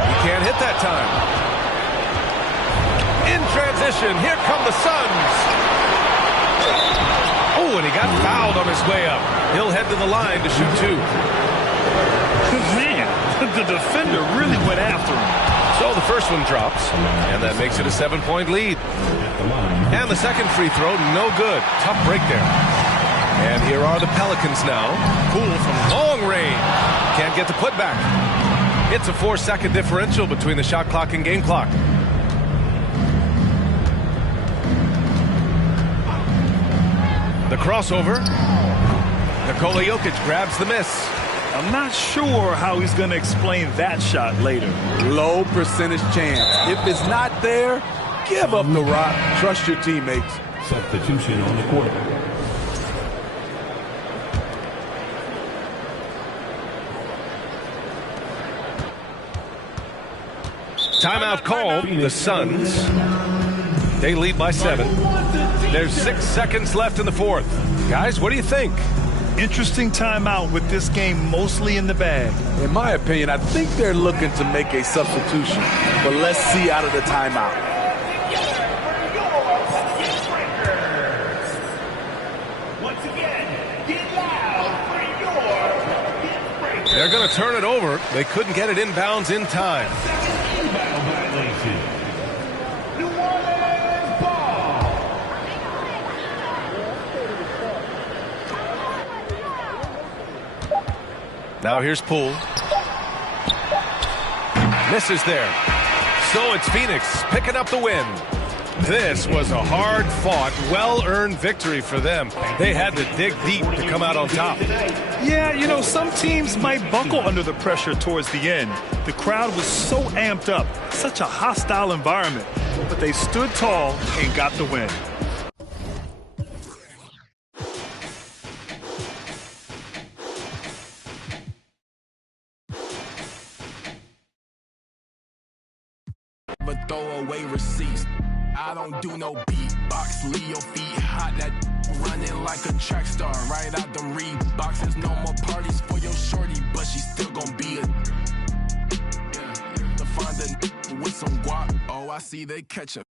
He can't hit that time. In transition, here come the Suns. Oh, and he got fouled on his way up. He'll head to the line to shoot 2. Man, the defender really went after him. So the first one drops, and that makes it a 7-point lead. And the second free throw, no good. Tough break there. And here are the Pelicans now. Poole from long range. Can't get the putback. It's a 4-second differential between the shot clock and game clock. The crossover. Nikola Jokic grabs the miss. I'm not sure how he's going to explain that shot later. Low percentage chance. If it's not there, give up the rock. Trust your teammates. Substitution on the court. Timeout called. The Suns. They lead by 7. There's 6 seconds left in the fourth. Guys, what do you think? Interesting timeout with this game mostly in the bag. In my opinion, I think they're looking to make a substitution. But let's see out of the timeout. They're going to turn it over. They couldn't get it inbounds in time. Now here's Poole. Misses there. So it's Phoenix picking up the win. This was a hard-fought, well-earned victory for them. They had to dig deep to come out on top. Yeah, you know, some teams might buckle under the pressure towards the end. The crowd was so amped up, such a hostile environment. But they stood tall and got the win. But throw away receipts. I don't do no beatbox. Leave your feet hot. That running like a track star. Right out them Reeboks. There's no more parties for your shorty, but she still gon' be a. To find a with some guap. Oh, I see they catch a.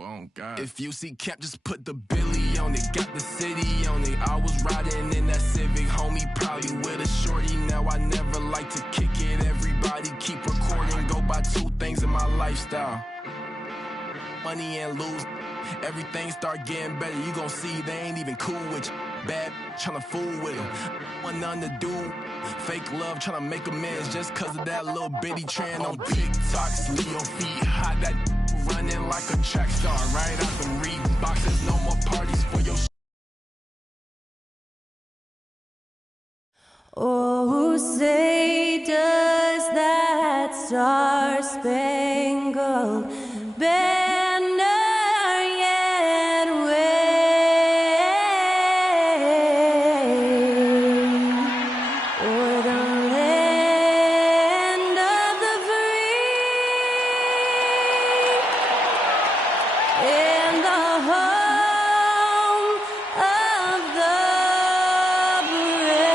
Oh God. If you see Camp, just put the Billy on it. Got the city on it. I was riding in that Civic, homie, probably with a shorty. Now I never like to kick it. Everybody keep recording. Go by 2 things in my lifestyle. Money and lose. Everything start getting better. You gon' see they ain't even cool with you. Bad tryna fool with them. Want nothing to do. Fake love tryna make amends just cause of that little bitty trend on TikToks. Leave your feet hot. That running like a track star. Right out them Reeboks. There's no more parties for your. Oh, say does that star-spangled banner yet wave o'er the land of the free and the home of the brave.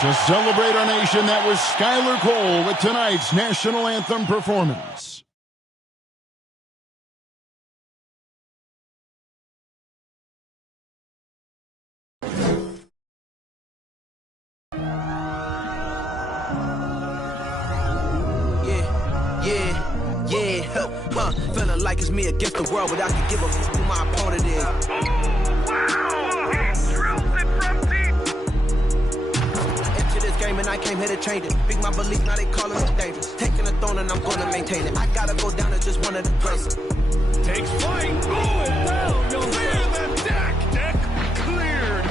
To celebrate our nation, that was Skylar Cole with tonight's national anthem performance. Feeling like it's me against the world, but I can give a f who my opponent is. And I came here to change it. Big my belief, now they calling me dangerous. Taking the throne and I'm gonna maintain it. I gotta go down to just one of the places. Takes flight. Going down. You'll clear the deck. Deck cleared.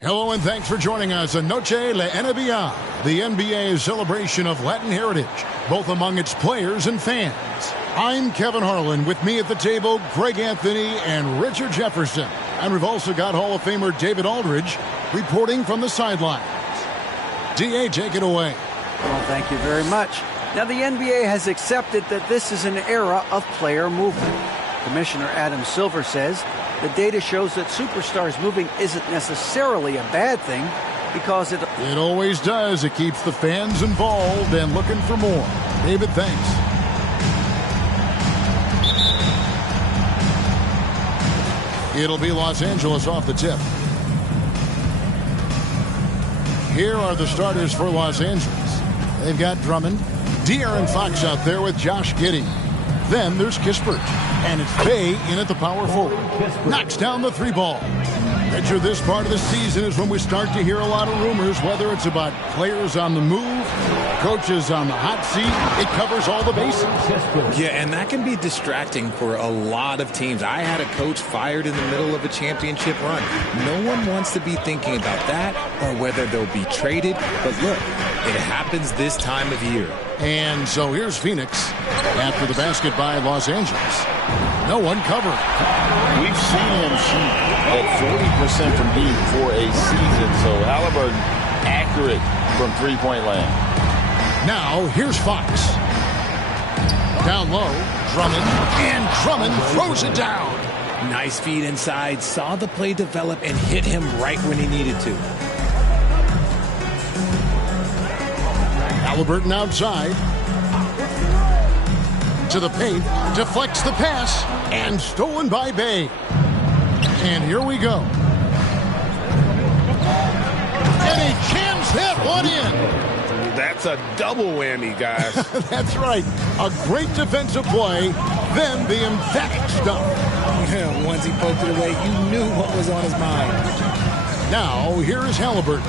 Hello and thanks for joining us on Noche La NBA, the NBA's celebration of Latin heritage, both among its players and fans. I'm Kevin Harlan. With me at the table, Greg Anthony and Richard Jefferson. And we've also got Hall of Famer David Aldridge reporting from the sidelines. D.A., take it away. Well, thank you very much. Now, the NBA has accepted that this is an era of player movement. Commissioner Adam Silver says the data shows that superstars moving isn't necessarily a bad thing because it always does. It keeps the fans involved and looking for more. David, thanks. It'll be Los Angeles off the tip. Here are the starters for Los Angeles. They've got Drummond, De'Aaron Fox out there with Josh Giddey. Then there's Kispert, and it's Bey in at the power forward. Knocks down the 3 ball. Richard, this part of the season is when we start to hear a lot of rumors, whether it's about players on the move, coaches on the hot seat. It covers all the bases. Yeah, and that can be distracting for a lot of teams. I had a coach fired in the middle of a championship run. No one wants to be thinking about that or whether they'll be traded. But look, it happens this time of year. And so here's Phoenix after the basket by Los Angeles. No one covered. We've seen him shoot at 40% from deep for a season. So Halliburton accurate from three-point land. Now here's Fox. Down low, Drummond, and Drummond throws it down. Nice feed inside, saw the play develop and hit him right when he needed to. Halliburton outside. To the paint, deflects the pass, and stolen by Bay. And here we go. And he jams that one in. That's a double whammy, guys. That's right. A great defensive play, then the emphatic stuff. Yeah, once he poked it away, you knew what was on his mind. Now, here is Halliburton.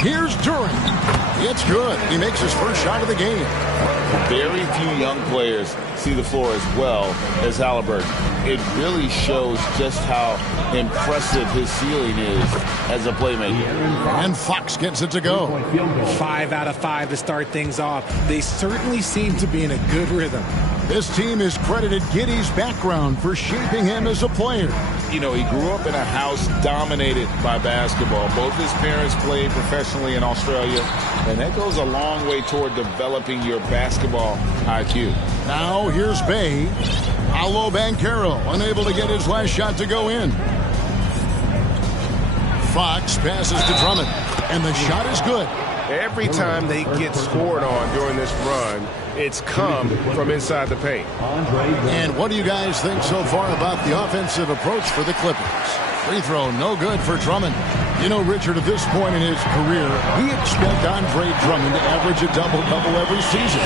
Here's Durant. It's good. He makes his first shot of the game. Very few young players see the floor as well as Halliburton. It really shows just how impressive his ceiling is as a playmaker. And Fox gets it to go. 5 out of 5 to start things off. They certainly seem to be in a good rhythm. This team has credited Giddey's background for shaping him as a player. You know, he grew up in a house dominated by basketball. Both his parents played professionally in Australia, and that goes a long way toward developing your basketball IQ. Now here's Bay. Paolo Banchero unable to get his last shot to go in. Fox passes to Drummond, and the shot is good. Every time they get scored on during this run, it's come from inside the paint. And what do you guys think so far about the offensive approach for the Clippers? Free throw, no good for Drummond. You know, Richard, at this point in his career, we expect Andre Drummond to average a double-double every season.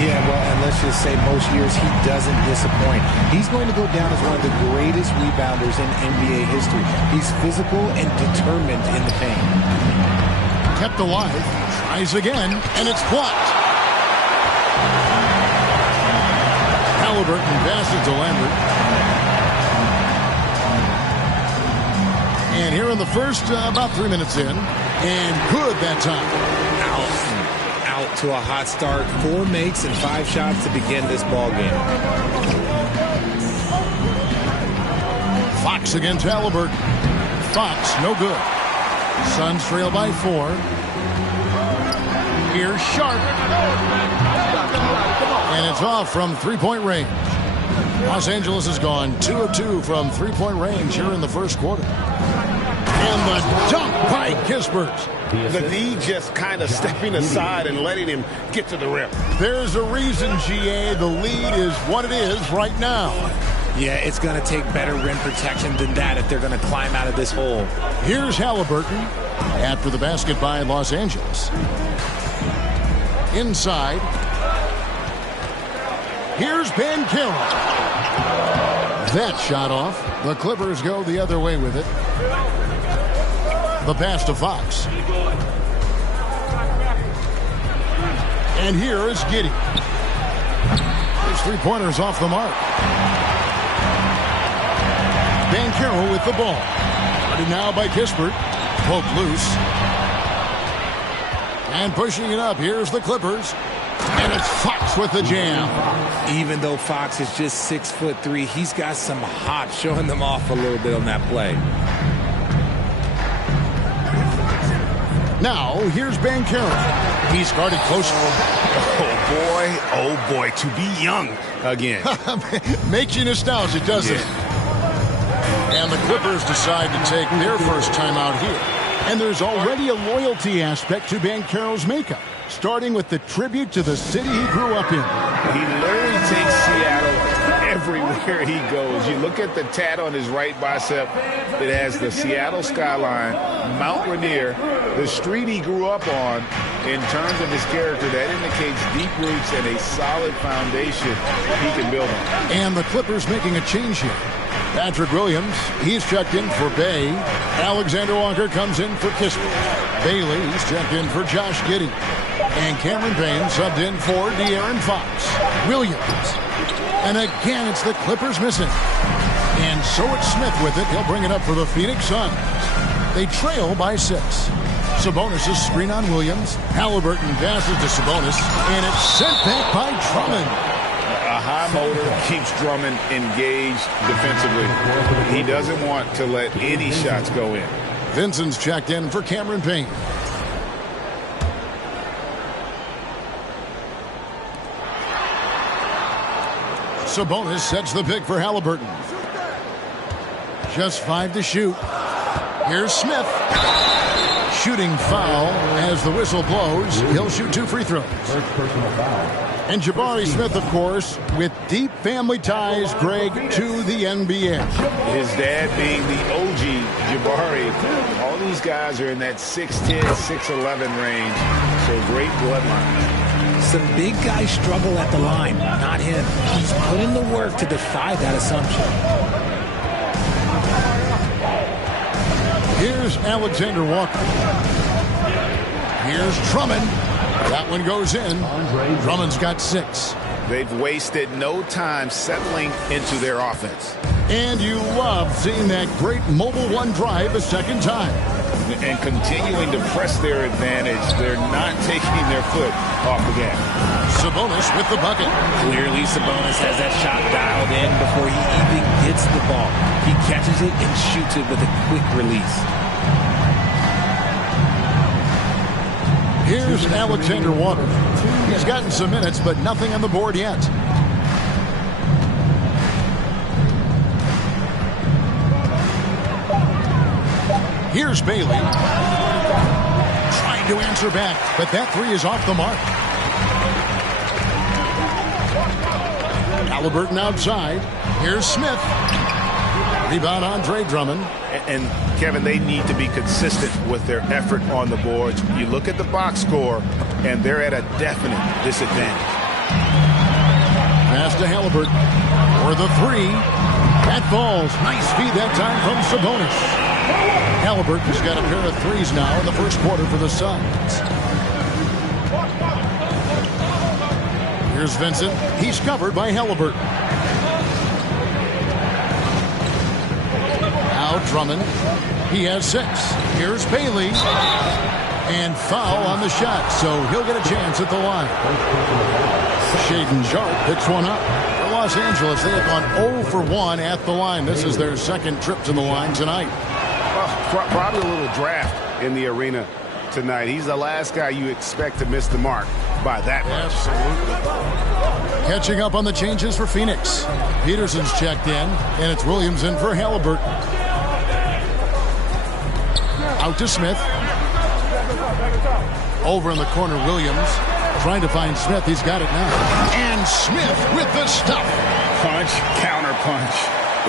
Yeah, well, and let's just say most years he doesn't disappoint. He's going to go down as one of the greatest rebounders in NBA history. He's physical and determined in the paint. Kept alive, tries again, and it's blocked. Halliburton passes to Lambert. And here in the first, about 3 minutes in, and good that time. Out to a hot start. 4 makes and 5 shots to begin this ball game. Fox against Halliburton. Fox, no good. Suns trail by 4. Here's Sharp. And it's off from three-point range. Los Angeles has gone 2 of 2 from three-point range here in the first quarter. And the dunk by Kispert. The D just kind of stepping aside and letting him get to the rim. There's a reason, GA. The lead is what it is right now. Yeah, it's going to take better rim protection than that if they're going to climb out of this hole. Here's Halliburton after the basket by Los Angeles. Inside. Here's Banchero. That shot off. The Clippers go the other way with it. The pass to Fox. And here is Giddey. His three-pointers off the mark. Banchero with the ball. Started now by Kispert. Poked loose. And pushing it up. Here's the Clippers. And it's Fox with the jam. Even though Fox is just 6'3", he's got some hop, showing them off a little bit on that play. Now, here's Banchero. He's guarded close. Oh boy, to be young again. Makes you nostalgic, doesn't it? And the Clippers decide to take their first time out here. And there's already a loyalty aspect to Banchero's makeup, starting with the tribute to the city he grew up in. He literally takes Seattle everywhere he goes. You look at the tat on his right bicep. It has the Seattle skyline, Mount Rainier, the street he grew up on. In terms of his character, that indicates deep roots and a solid foundation he can build on. And the Clippers making a change here. Patrick Williams, he's checked in for Bay. Alexander Walker comes in for Kispert. Bailey, he's checked in for Josh Giddey. And Cameron Payne subbed in for De'Aaron Fox. Williams. And again, it's the Clippers missing. And so it's Smith with it. He'll bring it up for the Phoenix Suns. They trail by 6. Sabonis' screen on Williams. Halliburton passes to Sabonis. And it's sent back by Drummond. A high motor keeps Drummond engaged defensively. He doesn't want to let any shots go in. Vincent's checked in for Cameron Payne. Sabonis sets the pick for Halliburton. Just 5 to shoot. Here's Smith. Shooting foul as the whistle blows. He'll shoot 2 free throws. First personal foul. And Jabari Smith, of course, with deep family ties, Greg, to the NBA. His dad being the OG Jabari. All these guys are in that 6'10", 6'11" range. So great bloodline. Some big guys struggle at the line, not him. He's put in the work to defy that assumption. Here's Alexander Walker. Here's Drummond. That one goes in. Drummond's got 6. They've wasted no time settling into their offense. And you love seeing that great mobile one drive a second time. And continuing to press their advantage. They're not taking their foot off the gas. Sabonis with the bucket. Clearly Sabonis has that shot dialed in before he even gets the ball. He catches it and shoots it with a quick release. Here's Alexander Walker. He's gotten some minutes, but nothing on the board yet. Here's Bailey. Trying to answer back, but that 3 is off the mark. Halliburton outside. Here's Smith. Rebound Andre Drummond. And Kevin, they need to be consistent with their effort on the boards. You look at the box score, and they're at a definite disadvantage. Pass to Halliburton for the 3. That falls. Nice feed that time from Sabonis. Halliburton's got a pair of 3s now in the first quarter for the Suns. Here's Vincent. He's covered by Halliburton. Now Drummond. He has 6. Here's Bailey. And foul on the shot, so he'll get a chance at the line. Shaedon Sharpe picks one up. For Los Angeles, they have gone 0 for 1 at the line. This is their second trip to the line tonight. Probably a little draft in the arena tonight. He's the last guy you expect to miss the mark by that much. Absolutely. Catching up on the changes for Phoenix. Peterson's checked in, and it's Williams in for Halliburton. Out to Smith. Over in the corner, Williams. Trying to find Smith. He's got it now. And Smith with the stuff. Punch, counter punch.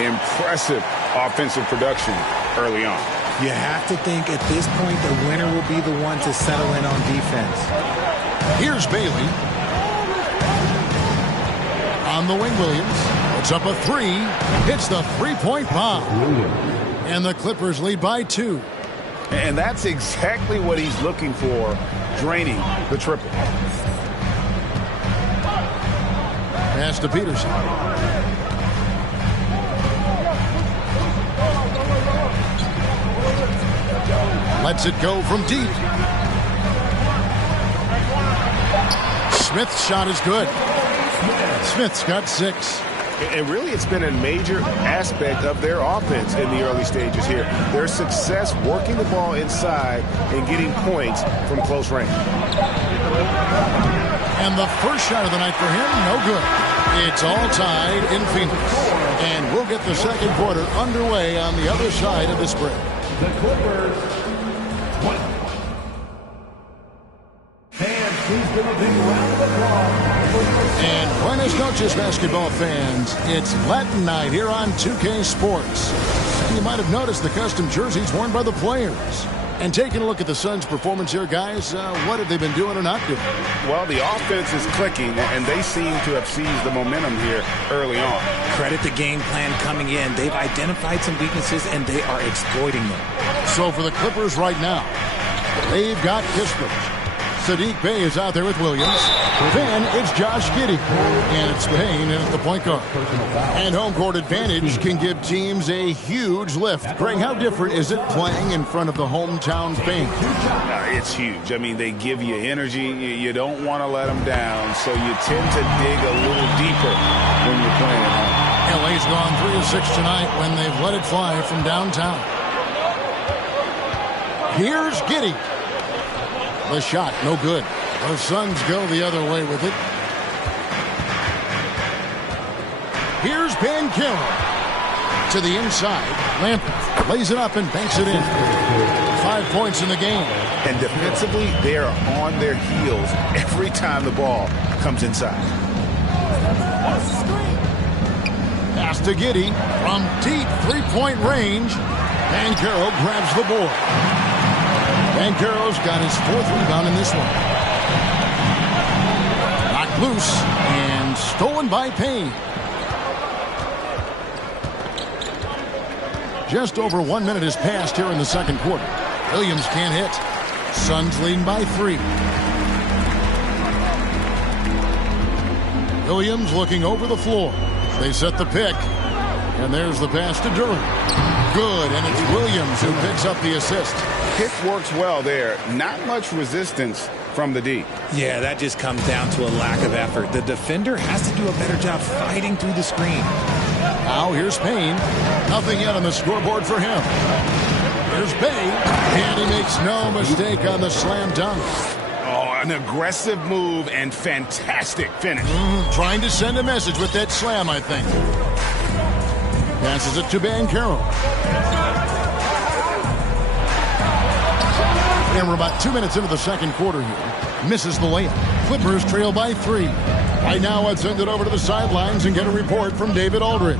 Impressive offensive production early on. You have to think at this point the winner will be the one to settle in on defense. Here's Bailey. On the wing, Williams. Puts up a 3. Hits the 3-point bomb. And the Clippers lead by 2. And that's exactly what he's looking for, draining the triple. Pass to Peterson. Lets it go from deep. Smith's shot is good. Smith's got 6. And really, it's been a major aspect of their offense in the early stages here. Their success working the ball inside and getting points from close range. And the first shot of the night for him, no good. It's all tied in Phoenix. And we'll get the second quarter underway on the other side of this break. The Clippers win. Fans, please give a big round of applause. And buenas noches, basketball fans. It's Latin night here on 2K Sports. And you might have noticed the custom jerseys worn by the players. And taking a look at the Suns' performance here, guys, what have they been doing or not doing? Well, the offense is clicking, and they seem to have seized the momentum here early on. Credit the game plan coming in. They've identified some weaknesses, and they are exploiting them. So for the Clippers right now, they've got Kispert. Saddiq Bey is out there with Williams. Then it's Josh Giddey. And it's Payne at the point guard. And home court advantage can give teams a huge lift. Greg, how different is it playing in front of the hometown fans? It's huge. I mean, they give you energy. You don't want to let them down, so you tend to dig a little deeper when you're playing at home. LA's gone 3 of 6 tonight when they've let it fly from downtown. Here's Giddey. The shot, no good. The Suns go the other way with it. Here's Banchero. To the inside. Lampert lays it up and banks it in. 5 points in the game. And defensively, they are on their heels every time the ball comes inside. Pass to Giddey from deep three-point range. Banchero grabs the board. Banchero's got his 4th rebound in this one. Knocked loose and stolen by Payne. Just over 1 minute has passed here in the second quarter. Williams can't hit. Suns leading by 3. Williams looking over the floor. They set the pick. And there's the pass to Durham. Good, and it's Williams who picks up the assist. Pick works well there. Not much resistance from the D. Yeah, that just comes down to a lack of effort. The defender has to do a better job fighting through the screen. Now here's Payne. Nothing yet on the scoreboard for him. Here's Bey, and he makes no mistake on the slam dunk. Oh, an aggressive move and fantastic finish. Trying to send a message with that slam, I think. Passes it to Banchero. And we're about 2 minutes into the second quarter here. Misses the layup. Clippers trail by 3. Right now, let's send it over to the sidelines and get a report from David Aldridge.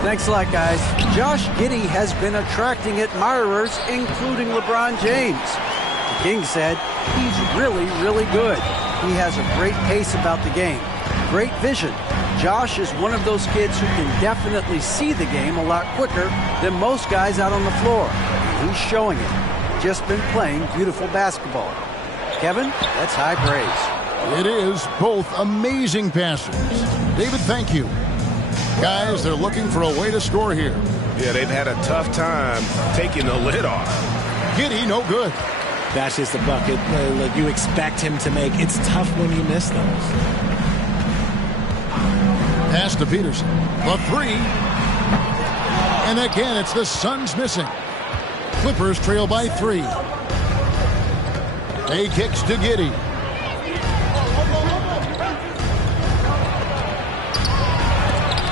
Thanks a lot, guys. Josh Giddey has been attracting admirers, including LeBron James. The King said he's really, really good. He has a great pace about the game. Great vision. Josh is one of those kids who can definitely see the game a lot quicker than most guys out on the floor. He's showing it. Just been playing beautiful basketball. Kevin, that's high praise. It is. Both amazing passers. David, thank you. Guys, they're looking for a way to score here. Yeah, they've had a tough time taking the lid off. Giddey, no good. That's just a bucket you expect him to make. It's tough when you miss those. Pass to Peterson. The 3. And again, it's the Suns missing. Clippers trail by 3. Bey kicks to Giddey.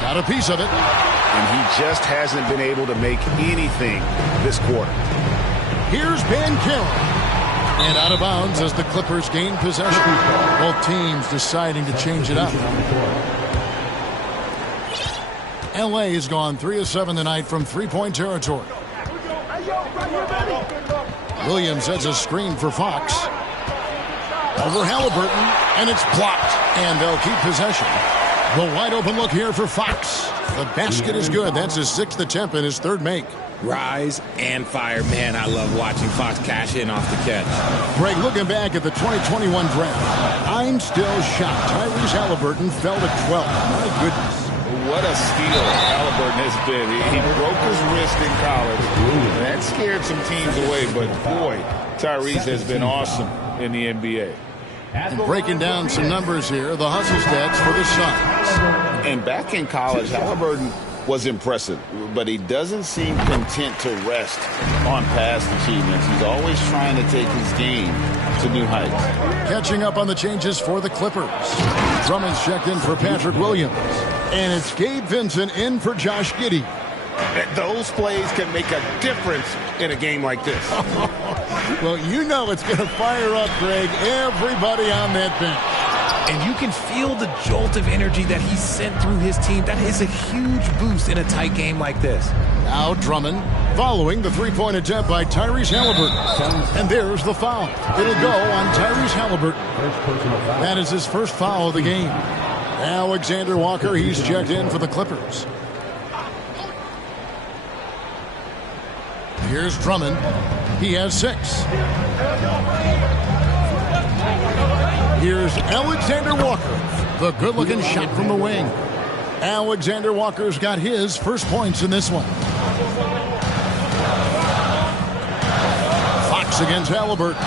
Got a piece of it. And he just hasn't been able to make anything this quarter. Here's Banchero. And out of bounds as the Clippers gain possession. Both teams deciding to change it up. LA has gone 3 of 7 tonight from three-point territory. Williams has a screen for Fox. Over Halliburton, and it's blocked. And they'll keep possession. The wide open look here for Fox. The basket is good. That's his 6th attempt and his 3rd make. Rise and fire. Man, I love watching Fox cash in off the catch. Greg, looking back at the 2021 draft, I'm still shocked. Tyrese Halliburton fell to 12. My goodness. What a steal Halliburton has been. He broke his wrist in college. And that scared some teams away, but boy, Tyrese has been awesome in the NBA. And breaking down some numbers here, the hustle stats for the Suns. And back in college, Halliburton was impressive, but he doesn't seem content to rest on past achievements. He's always trying to take his game to new heights. Catching up on the changes for the Clippers. Drummond's checked in for Patrick Williams. And it's Gabe Vincent in for Josh Giddey. Those plays can make a difference in a game like this. Well, you know it's going to fire up, Greg, everybody on that bench. And you can feel the jolt of energy that he sent through his team. That is a huge boost in a tight game like this. Now Drummond following the three-point attempt by Tyrese Halliburton. And there's the foul. It'll go on Tyrese Halliburton. That is his first foul of the game. Alexander Walker, he's checked in for the Clippers. Here's Drummond. He has 6. Here's Alexander Walker. The good-looking shot from the wing. Alexander Walker's got his first points in this one. Fox against Halliburton.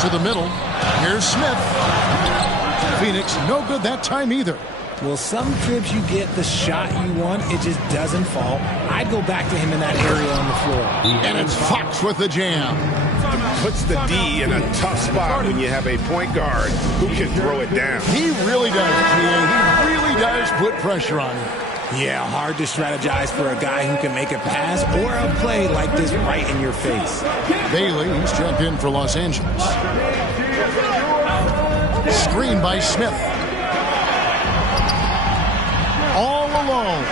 To the middle. Here's Smith. Phoenix, no good that time either. Well, some trips you get the shot you want, it just doesn't fall. I'd go back to him in that area on the floor. And it's Fox with the jam. Puts the D in a tough spot when you have a point guard who can throw it down. He really does, G.A. He really does put pressure on him. Yeah, hard to strategize for a guy who can make a pass or a play like this right in your face. Bailey, he's checked in for Los Angeles. Screen by Smith. All alone.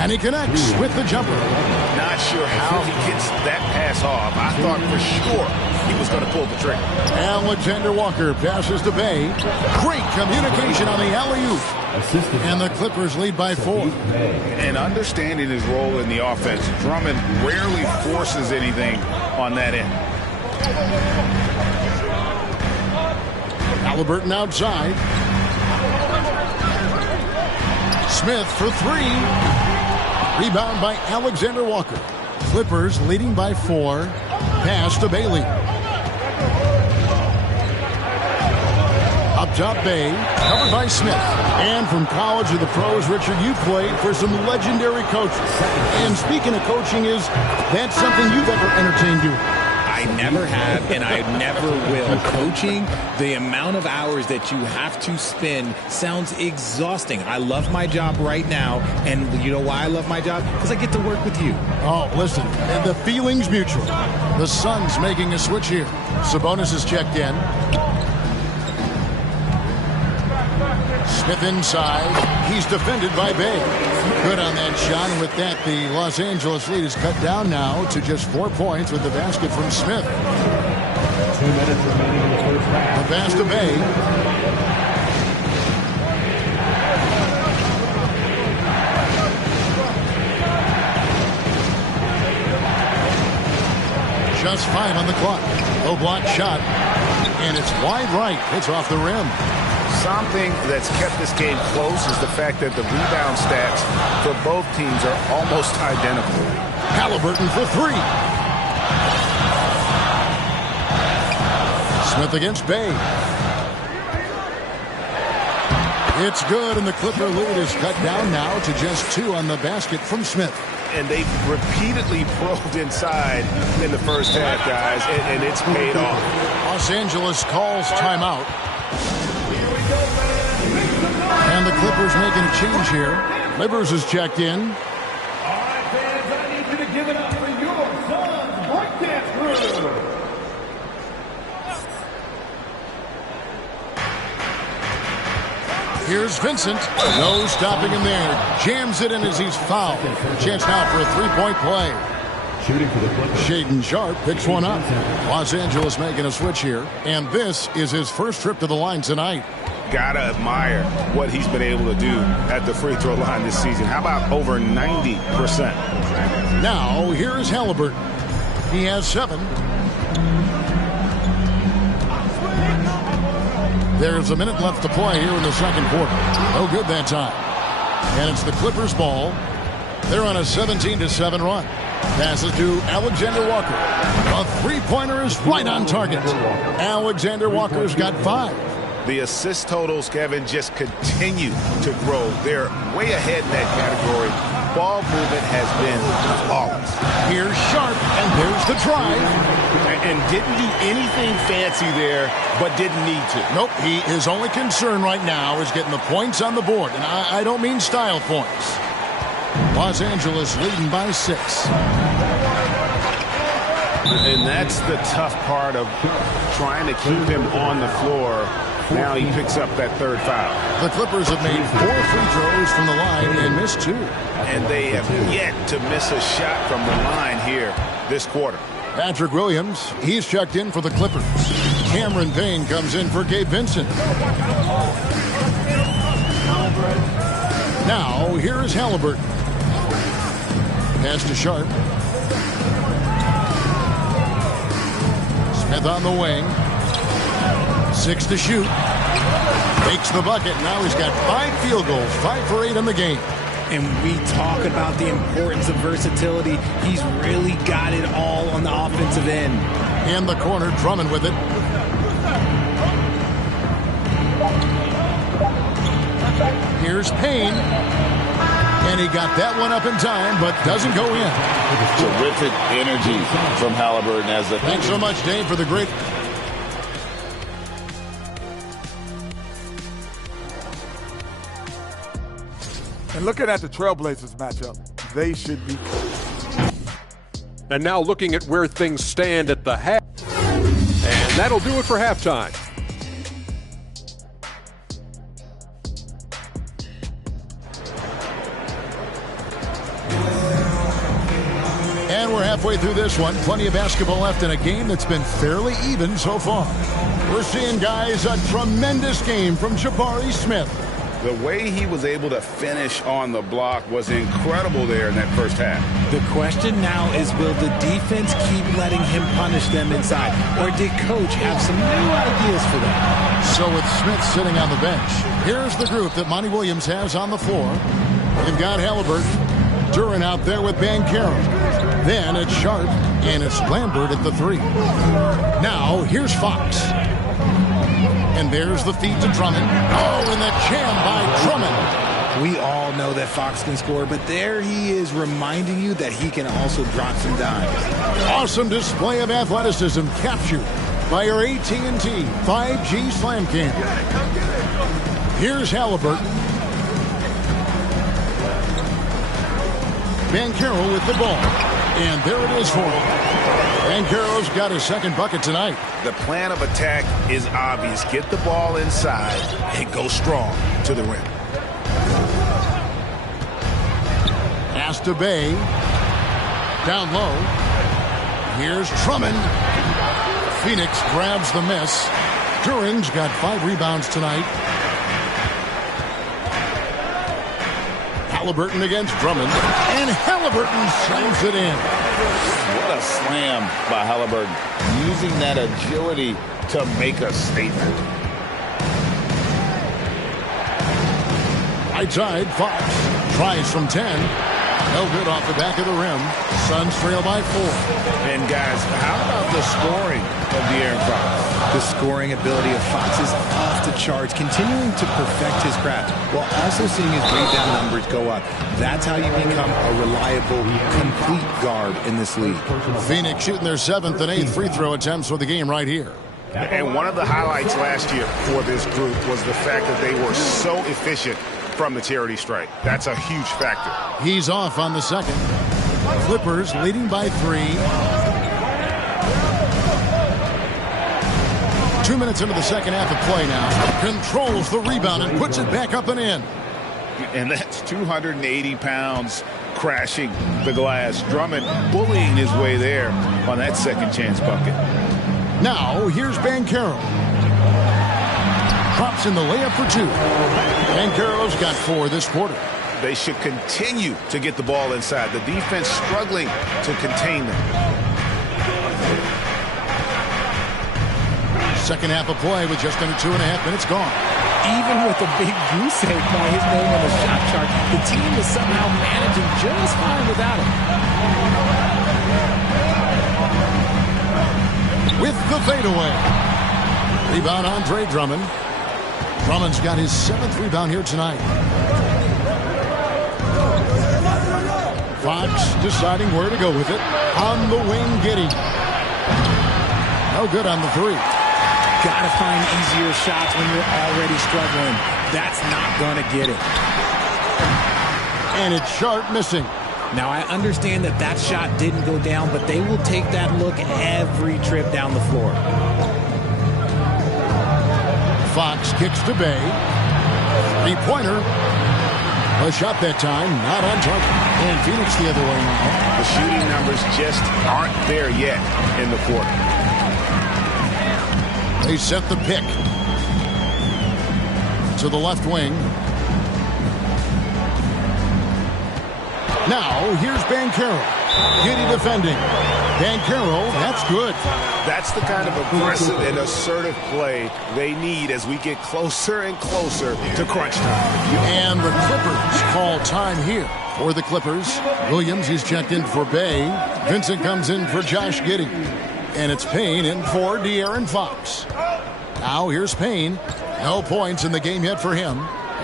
And he connects with the jumper. Not sure how he gets that pass off. I thought for sure he was going to pull the trigger. Alexander Walker passes to Bay. Great communication on the alley-oop. And the Clippers lead by 4. And understanding his role in the offense, Drummond rarely forces anything on that end. Halliburton outside. Smith for 3. Rebound by Alexander Walker. Clippers leading by 4. Pass to Bailey. Up top, Bay. Covered by Smith. And from college to the pros, Richard, you played for some legendary coaches. And speaking of coaching, is that something you've ever entertained doing? I never have, and I never will. Coaching, the amount of hours that you have to spend sounds exhausting. I love my job right now, and you know why I love my job? Because I get to work with you. Oh, listen, the feeling's mutual. The Suns making a switch here. Sabonis is checked in. Smith inside. He's defended by Bay. Good on that shot, and with that, the Los Angeles lead is cut down now to just 4 points with the basket from Smith. 2 minutes remaining in the first half. The pass to Bay. Just 5 on the clock. Low block shot, and it's wide right. It's off the rim. Something that's kept this game close is the fact that the rebound stats for both teams are almost identical. Halliburton for 3. Smith against Bay. It's good, and the Clipper lead is cut down now to just 2 on the basket from Smith. And they repeatedly probed inside in the first half, guys, and it's paid off. Los Angeles calls timeout. And the Clippers making a change here. Livers is checked in. All right, fans, I need you to give it up for your Suns breakdance crew. Here's Vincent. No stopping him there. Jams it in as he's fouled. Chance now for a 3-point play. Shooting for the Clippers. Shaedon Sharpe picks one up. Los Angeles making a switch here. And this is his first trip to the line tonight. Gotta admire what he's been able to do at the free throw line this season. How about over 90%? Now, here's Halliburton. He has 7. There's a minute left to play here in the second quarter. No good that time. And it's the Clippers' ball. They're on a 17-7 run. Passes to Alexander Walker. A three-pointer is right on target. Alexander Walker's got 5. The assist totals, Kevin, just continue to grow. They're way ahead in that category. Ball movement has been flawless. Here's Sharpe, and there's the drive. And didn't do anything fancy there, but didn't need to. Nope, his only concern right now is getting the points on the board. And I don't mean style points. Los Angeles leading by 6. And that's the tough part of trying to keep him on the floor Now he picks up that third foul. The Clippers have made 4 free throws from the line and missed 2. And they have yet to miss a shot from the line here this quarter. Patrick Williams, he's checked in for the Clippers. Cameron Payne comes in for Gabe Vincent. Now, here is Halliburton. Pass to Sharp. Smith on the wing. 6 to shoot. Makes the bucket. Now he's got 5 field goals. 5 for 8 in the game. And we talk about the importance of versatility. He's really got it all on the offensive end. In the corner, Drummond with it. Here's Payne. And he got that one up in time, but doesn't go in. Terrific energy from Halliburton as the... Thanks so much, Dave, for the great... And looking at the Trailblazers matchup, they should be. And now looking at where things stand at the half. And that'll do it for halftime. And we're halfway through this one. Plenty of basketball left in a game that's been fairly even so far. We're seeing, guys, a tremendous game from Jabari Smith. The way he was able to finish on the block was incredible there in that first half. The question now is, will the defense keep letting him punish them inside? Or did Coach have some new ideas for that? So with Smith sitting on the bench, here's the group that Monty Williams has on the floor. They've got Halliburton, Duran out there with Banchero. Then it's Sharp, and it's Lambert at the 3. Now, here's Fox. And there's the feed to Drummond. Oh, and the jam by Drummond. We all know that Fox can score, but there he is reminding you that he can also drop some dimes. Awesome display of athleticism captured by our AT&T 5G Slam Cam. Here's Halliburton. Banchero with the ball. And there it is for him. Banchero's got his second bucket tonight. The plan of attack is obvious. Get the ball inside and go strong to the rim. Pass to Bay. Down low. Here's Drummond. Phoenix grabs the miss. Duran's got 5 rebounds tonight. Halliburton against Drummond. And Halliburton slams it in. What a slam by Halliburton. Using that agility to make a statement. Right side, Fox tries from 10. No good off the back of the rim. Suns trail by 4. And guys, how about the scoring of De'Aaron Fox? The scoring ability of Fox is off the charts, continuing to perfect his craft while also seeing his rebound numbers go up. That's how you become a reliable, complete guard in this league. Phoenix shooting their 7th and 8th free throw attempts for the game right here. And one of the highlights last year for this group was the fact that they were so efficient from the charity stripe. That's a huge factor. He's off on the second. Clippers leading by 3. 2 minutes into the second half of play now. Controls the rebound and puts it back up and in. And that's 280 pounds crashing the glass. Drummond bullying his way there on that second chance bucket. Now, here's Banchero. Drops in the layup for 2. Banchero's got 4 this quarter. They should continue to get the ball inside. The defense struggling to contain them. Second half of play with just under 2.5 minutes gone. Even with a big goose egg by his name on the shot chart, the team is somehow managing just fine without him. With the fadeaway. Rebound Andre Drummond. Drummond's got his 7th rebound here tonight. Fox deciding where to go with it. On the wing, Giddey. No good on the 3. Gotta find easier shots when you're already struggling. That's not gonna get it. And it's Sharp missing. Now I understand that that shot didn't go down, but they will take that look every trip down the floor. Fox kicks to Bay. Three-pointer. A shot that time, not on target. And Phoenix the other way now. The shooting numbers just aren't there yet in the quarter. They set the pick. To the left wing. Now, here's Banchero. Giddy defending. Banchero, that's good. That's the kind of aggressive and assertive play they need as we get closer and closer to crunch time. And the Clippers call time here. For the Clippers, Williams, he's checked in for Bay. Vincent comes in for Josh Giddey. And it's Payne in for De'Aaron Fox. Now here's Payne. No points in the game yet for him.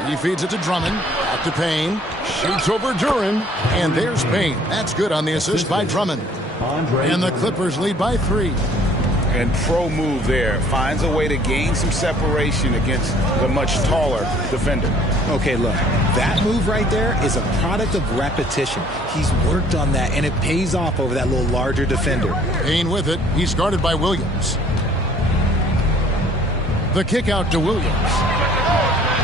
He feeds it to Drummond. Back to Payne. Shoots over Duren. And there's Payne. That's good on the assist by Drummond. And the Clippers lead by 3. And pro move there. Finds a way to gain some separation against the much taller defender. Okay, look. That move right there is a product of repetition. He's worked on that, and it pays off over that little larger defender. Payne with it. He's guarded by Williams. The kick out to Williams.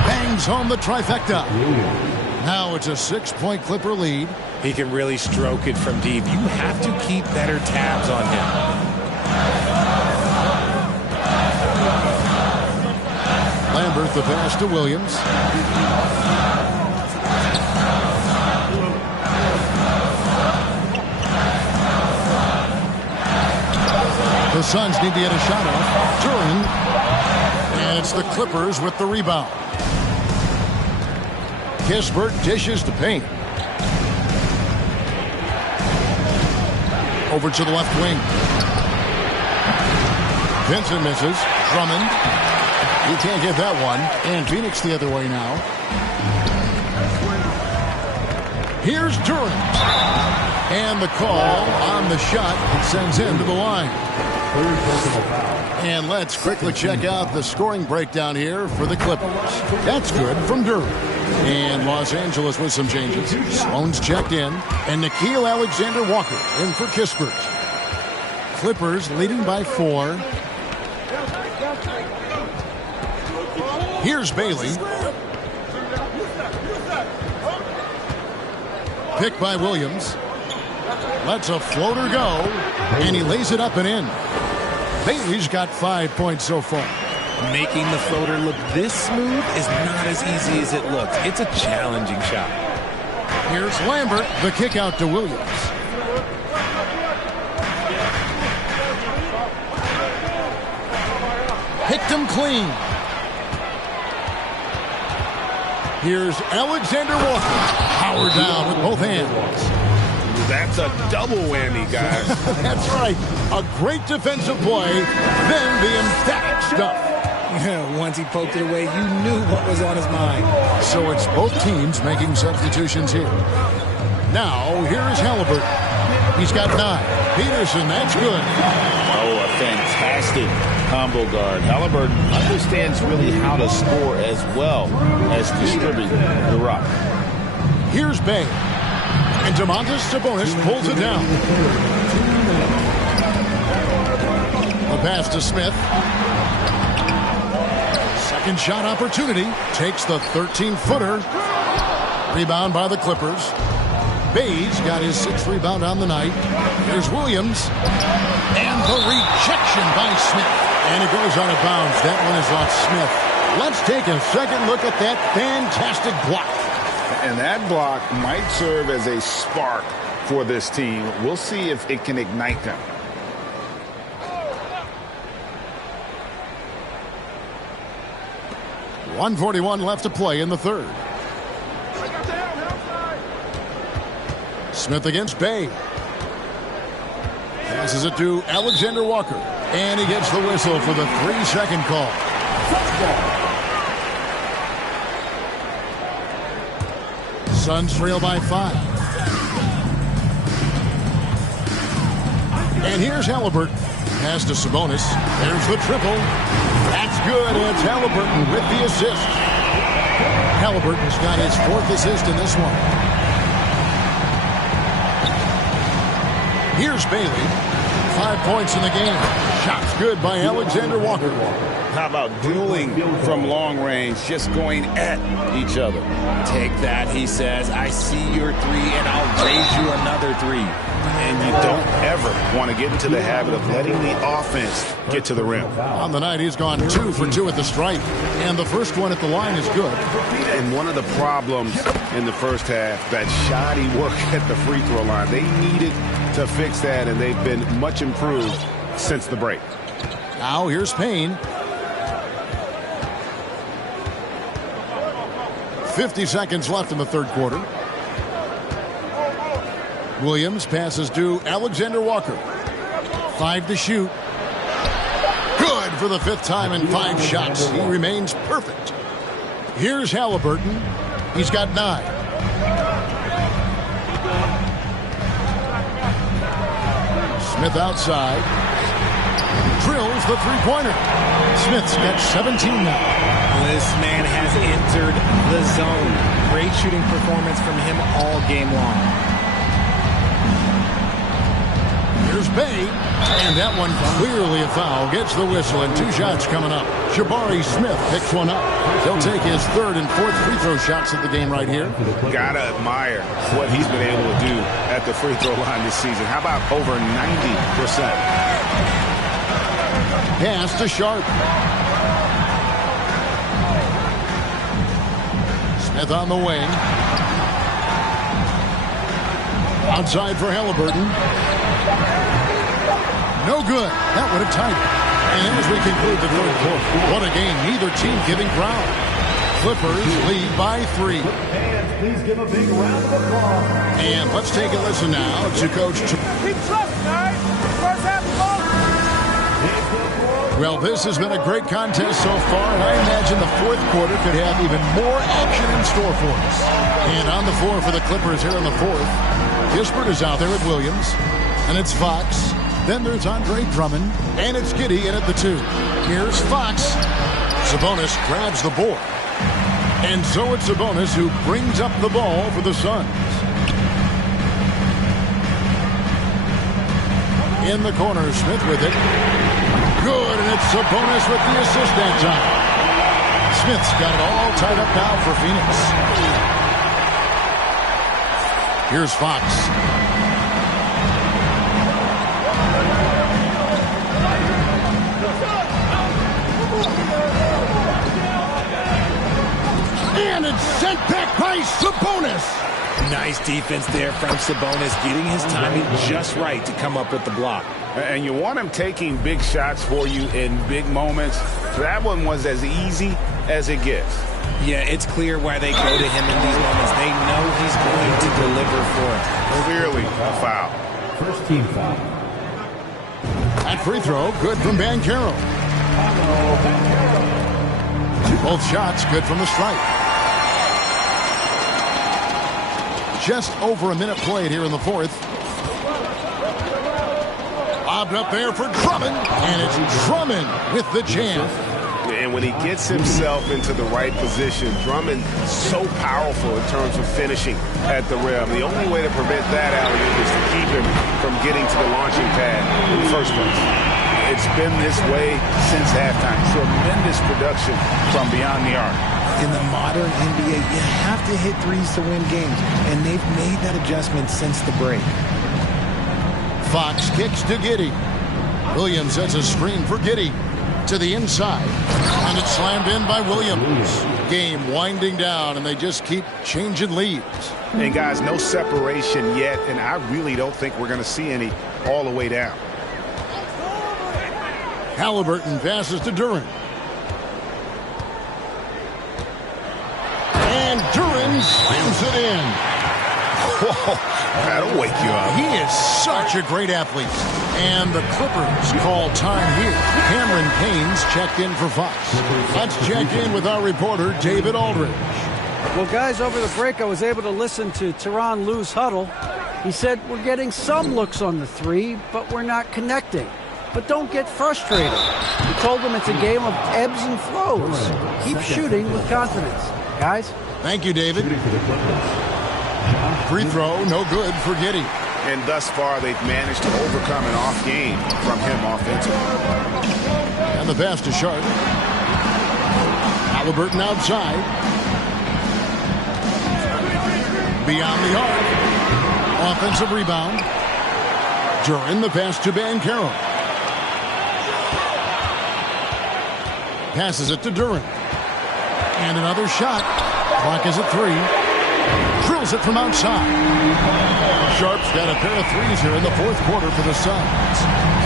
Bangs home the trifecta. Now it's a 6-point Clipper lead. He can really stroke it from deep. You have to keep better tabs on him. Lambert the pass to Williams. The Suns need to get a shot off. Duren. And it's the Clippers with the rebound. Kispert dishes to Payne. Over to the left wing. Vincent misses. Drummond. He can't get that one. And Phoenix the other way now. Here's Duren. And the call on the shot sends him to the line. And let's quickly check out the scoring breakdown here for the Clippers. That's good from Duren. And Los Angeles with some changes. Sloan's checked in. And Nickeil Alexander-Walker in for Kispert. Clippers leading by 4. Here's Bailey. Picked by Williams. Lets a floater go. And he lays it up and in. Bailey's got 5 points so far. Making the floater look this smooth is not as easy as it looks. It's a challenging shot. Here's Lambert. The kick out to Williams. Picked him clean. Here's Alexander Walker. Powered down with both hands. That's a double whammy, guys. That's right. A great defensive play, then the emphatic stuff. Yeah, once he poked it away, you knew what was on his mind. So it's both teams making substitutions here. Now, here is Halliburton. He's got 9. Peterson, that's good. Oh, a fantastic combo guard. Halliburton understands really how to score as well as distribute the rock. Here's Bay. And Domantas Sabonis pulls it down. The pass to Smith. Second shot opportunity. Takes the 13-footer. Rebound by the Clippers. Bay's got his 6th rebound on the night. Here's Williams. And the rejection by Smith. And it goes out of bounds. That one is off Smith. Let's take a second look at that fantastic block. And that block might serve as a spark for this team. We'll see if it can ignite them. .141 left to play in the third. Smith against Bay. Passes it to Alexander Walker. And he gets the whistle for the 3-second call. Suns trail by 5. And here's Halliburton. Pass to Sabonis. There's the triple. That's good. And it's Halliburton with the assist. Halliburton's got his 4th assist in this one. Here's Bailey. 5 points in the game. Shots good by Alexander Walker. How about dueling from long range, just going at each other? Take that, he says. I see your three, and I'll raise you another three. And you don't ever want to get into the habit of letting the offense get to the rim. On the night, he's gone 2 for 2 at the stripe. And the first one at the line is good. And one of the problems in the first half, that shoddy work at the free throw line. They needed to fix that, and they've been much improved since the break. Now here's Payne. 50 seconds left in the third quarter. Williams passes to Alexander Walker. 5 to shoot. Good for the 5th time in 5 shots. He remains perfect. Here's Halliburton. He's got 9. Smith outside. Drills the three-pointer. Smith's got 17 now. This man has entered the zone. Great shooting performance from him all game long. Here's Bay, and that one clearly a foul. Gets the whistle, and 2 shots coming up. Jabari Smith picks one up. He'll take his 3rd and 4th free throw shots of the game right here. Gotta admire what he's been able to do at the free throw line this season. How about over 90%? Pass to Sharp. Smith on the wing. Outside for Halliburton. No good. That would have tied it. And as we conclude the third quarter, what a game. Neither team giving ground. Clippers lead by 3. Please give a big round of applause. And let's take a listen now to Coach. Keep trusting, all right? First half is over. Well, this has been a great contest so far, and I imagine the fourth quarter could have even more action in store for us. And on the floor for the Clippers here in the fourth, Kispert is out there at Williams, and it's Fox. Then there's Andre Drummond, and it's Giddey in at the 2. Here's Fox. Sabonis grabs the board. And so it's Sabonis who brings up the ball for the Suns. In the corner, Smith with it. Good, and it's Sabonis with the assist that time. Smith's got it all tied up now for Phoenix. Here's Fox. And it's sent back by Sabonis. Nice defense there from Sabonis, getting his timing just right to come up with the block. And you want him taking big shots for you in big moments. That one was as easy as it gets. Yeah, it's clear why they go to him in these moments. They know he's going to deliver for it. Clearly a foul. First team foul. That free throw, good from Banchero. Both shots good from the stripe. Just over a minute played here in the fourth. Lobbed up there for Drummond, and it's Drummond with the jam. And when he gets himself into the right position, Drummond so powerful in terms of finishing at the rim. The only way to prevent that alley-oop is to keep him from getting to the launching pad in the first place. It's been this way since halftime. Tremendous production from beyond the arc. In the modern NBA, you have to hit threes to win games, and they've made that adjustment since the break. Fox kicks to Giddey. Williams sets a screen for Giddey to the inside, and it's slammed in by Williams. Game winding down, and they just keep changing leads. And guys, no separation yet, and I really don't think we're going to see any all the way down. Halliburton passes to Duren. And Duren slams it in. Whoa, that'll wake you up. He is such a great athlete. And the Clippers call time here. Cameron Payne's checked in for Fox. Let's check in with our reporter, David Aldridge. Well, guys, over the break, I was able to listen to Tyronn Lue's huddle. He said, we're getting some looks on the 3, but we're not connecting. But don't get frustrated. He told them it's a game of ebbs and flows. Keep shooting with confidence. Guys? Thank you, David. Free throw, no good for Giddey. And thus far, they've managed to overcome an off game from him offensively. And the pass to Sharp. Halliburton outside. Beyond the arc. Offensive rebound. Duran the pass to Banchero. Passes it to Duran. And another shot. Clock is at 3. Drills it from outside. Sharp's got a pair of threes here in the fourth quarter for the Suns.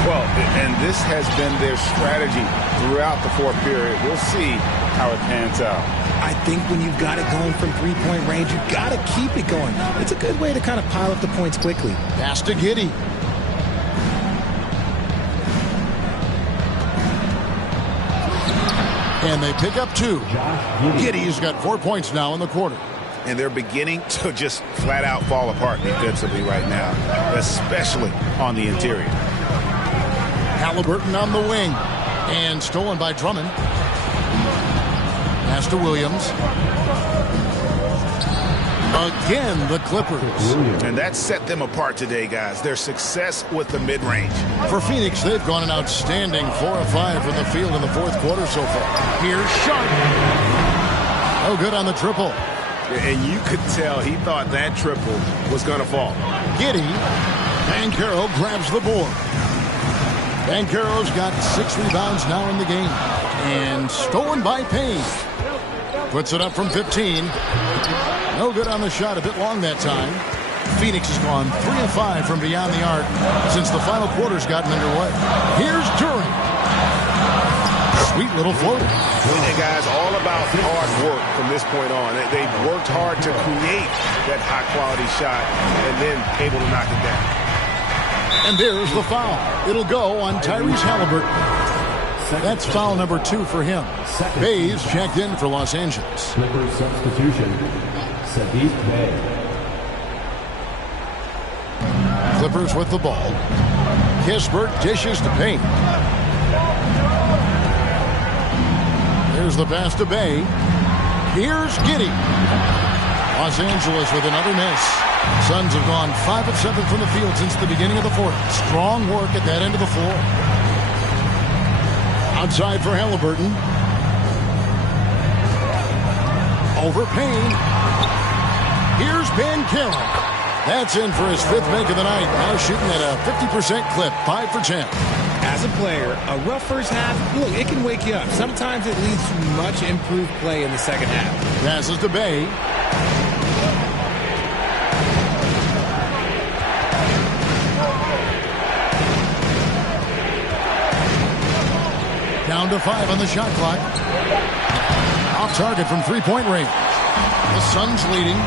Well, and this has been their strategy throughout the fourth period. We'll see how it pans out. I think when you've got it going from three-point range, you've got to keep it going. It's a good way to kind of pile up the points quickly. Pass to Giddey. And they pick up 2. Giddey's got 4 points now in the quarter. And they're beginning to just flat out fall apart defensively right now, especially on the interior. Halliburton on the wing. And stolen by Drummond. Pass to Williams. Again, the Clippers. And that set them apart today, guys. Their success with the mid-range. For Phoenix, they've gone an outstanding 4 of 5 from the field in the fourth quarter so far. Here's Sharp. Oh, good on the triple. And you could tell he thought that triple was going to fall. Giddey. Banchero grabs the board. Banchero's got 6 rebounds now in the game. And stolen by Payne. Puts it up from 15. No good on the shot, a bit long that time. Phoenix has gone 3 of 5 from beyond the arc since the final quarter's gotten underway. Here's Duran. Sweet little floater. And guys, all about hard work from this point on. They've worked hard to create that high-quality shot and then able to knock it down. And there's the foul. It'll go on Tyrese Halliburton. That's foul number 2 for him. Bays checked in for Los Angeles. Clippers substitution, Saddiq Bey. Clippers with the ball. Kispert dishes to Payne. There's the pass to Bey. Here's Giddey. Los Angeles with another miss. Suns have gone 5 of 7 from the field since the beginning of the fourth. Strong work at that end of the floor. Outside for Halliburton. Over Payne. Here's Banchero. That's in for his 5th make of the night. Now shooting at a 50% clip. 5 for 10. As a player, a rough first half, look, it can wake you up. Sometimes it leads to much improved play in the second half. Passes to Bey. Down to 5 on the shot clock. Off target from 3-point range. The Suns leading.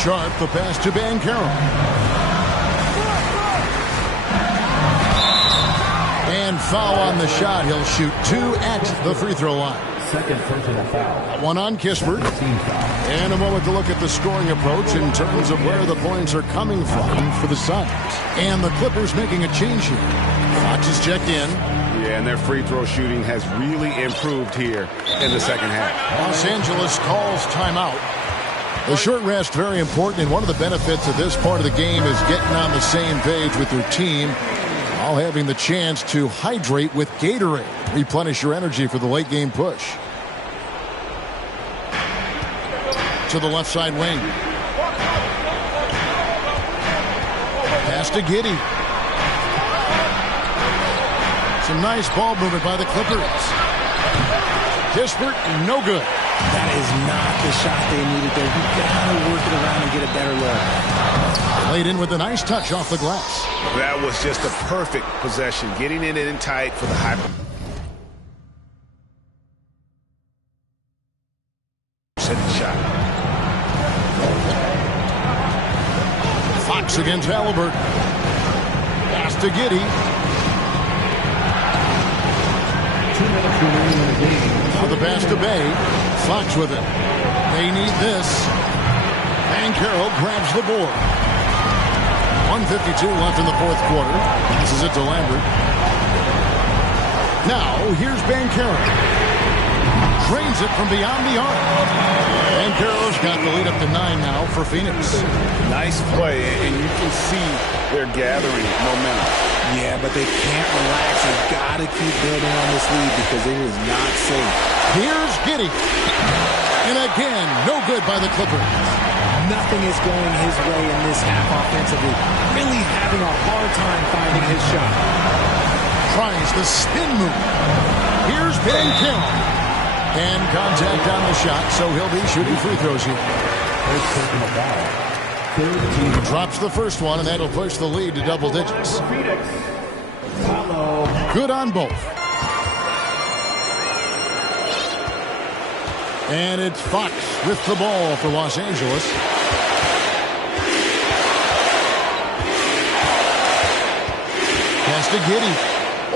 Sharp, the pass to Banchero. And foul on the shot. He'll shoot 2 at the free throw line. Second personal foul. 1 on Kispert. And a moment to look at the scoring approach in terms of where the points are coming from for the Suns. And the Clippers making a change here. Fox is checked in. Yeah, and their free throw shooting has really improved here in the second half. Los Angeles calls timeout. The short rest very important, and one of the benefits of this part of the game is getting on the same page with your team, while having the chance to hydrate with Gatorade. Replenish your energy for the late game push. To the left side wing. Pass to Giddey. Some nice ball movement by the Clippers. Kispert, no good. That is not the shot they needed there. You gotta work it around and get a better look. Played in with a nice touch off the glass. That was just a perfect possession. Getting it in tight for the high. Shot. Fox against Halliburton. Pass to Giddey. 2 minutes remaining in the game. For the pass to Bey. Fox with it. They need this. Banchero grabs the board. 1:52 left in the fourth quarter. Passes it to Lambert. Now, here's Banchero. Drains it from beyond the arc. Banchero's got the lead up to 9 now for Phoenix. Nice play, and you can see they're gathering momentum. Yeah, but they can't relax. They've got to keep building on this lead because it is not safe. Here's Giddey. And again, no good by the Clippers. Nothing is going his way in this half offensively. Really having a hard time finding his shot. Tries the spin move. Here's Banchero. And contact on the shot, so he'll be shooting free throws here. Drops the first one, and that'll push the lead to double digits. Good on both. And it's Fox with the ball for Los Angeles. Pass to Giddey.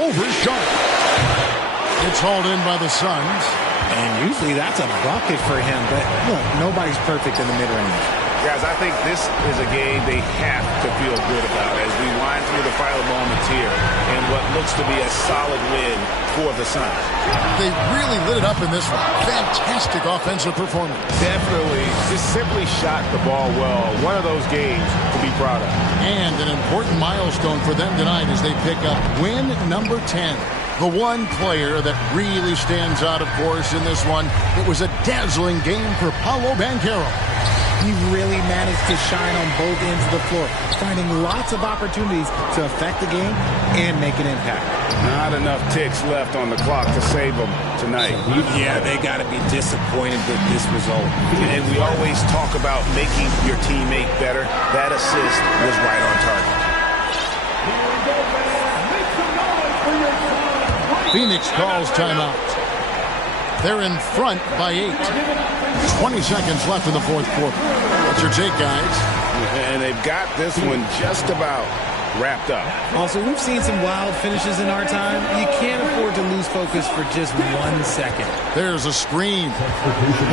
Over Sharp. It's hauled in by the Suns. And usually that's a bucket for him, but look, nobody's perfect in the mid-range. Guys, I think this is a game they have to feel good about as we wind through the final moments here and what looks to be a solid win for the Suns. They really lit it up in this one. Fantastic offensive performance. Definitely just simply shot the ball well. One of those games to be proud of. And an important milestone for them tonight as they pick up win number 10. The one player that really stands out, of course, in this one, it was a dazzling game for Paolo Banchero. He really managed to shine on both ends of the floor, finding lots of opportunities to affect the game and make an impact. Not enough ticks left on the clock to save them tonight. Yeah, they got to be disappointed with this result. And we always talk about making your teammate better. That assist was right on target. Phoenix calls timeout. They're in front by 8. 20 seconds left in the fourth quarter. What's your take, guys? And they've got this one just about wrapped up. Also, we've seen some wild finishes in our time. You can't afford to lose focus for just 1 second. There's a screen.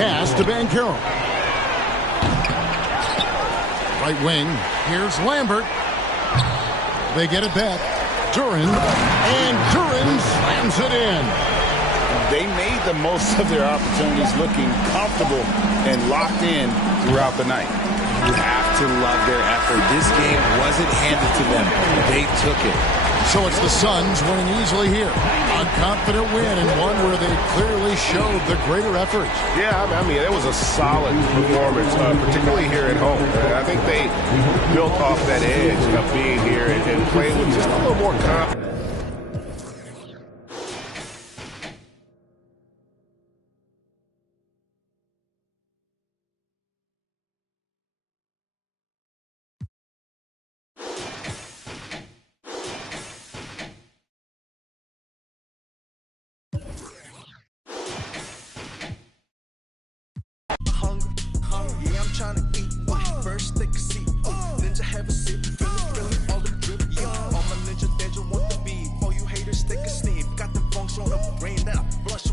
Pass to Banchero. Right wing. Here's Lambert. They get it back. Duren. And Duren slams it in. They made the most of their opportunities, looking comfortable and locked in throughout the night. You have to love their effort. This game wasn't handed to them. They took it. So it's the Suns winning easily here. A confident win and one where they clearly showed the greater effort. Yeah, I mean, it was a solid performance, particularly here at home. I think they built off that edge of being here and playing with just a little more confidence. All my ninjas, they just want the beat. All you haters, take a sneak. Got the funks on the brain that I flush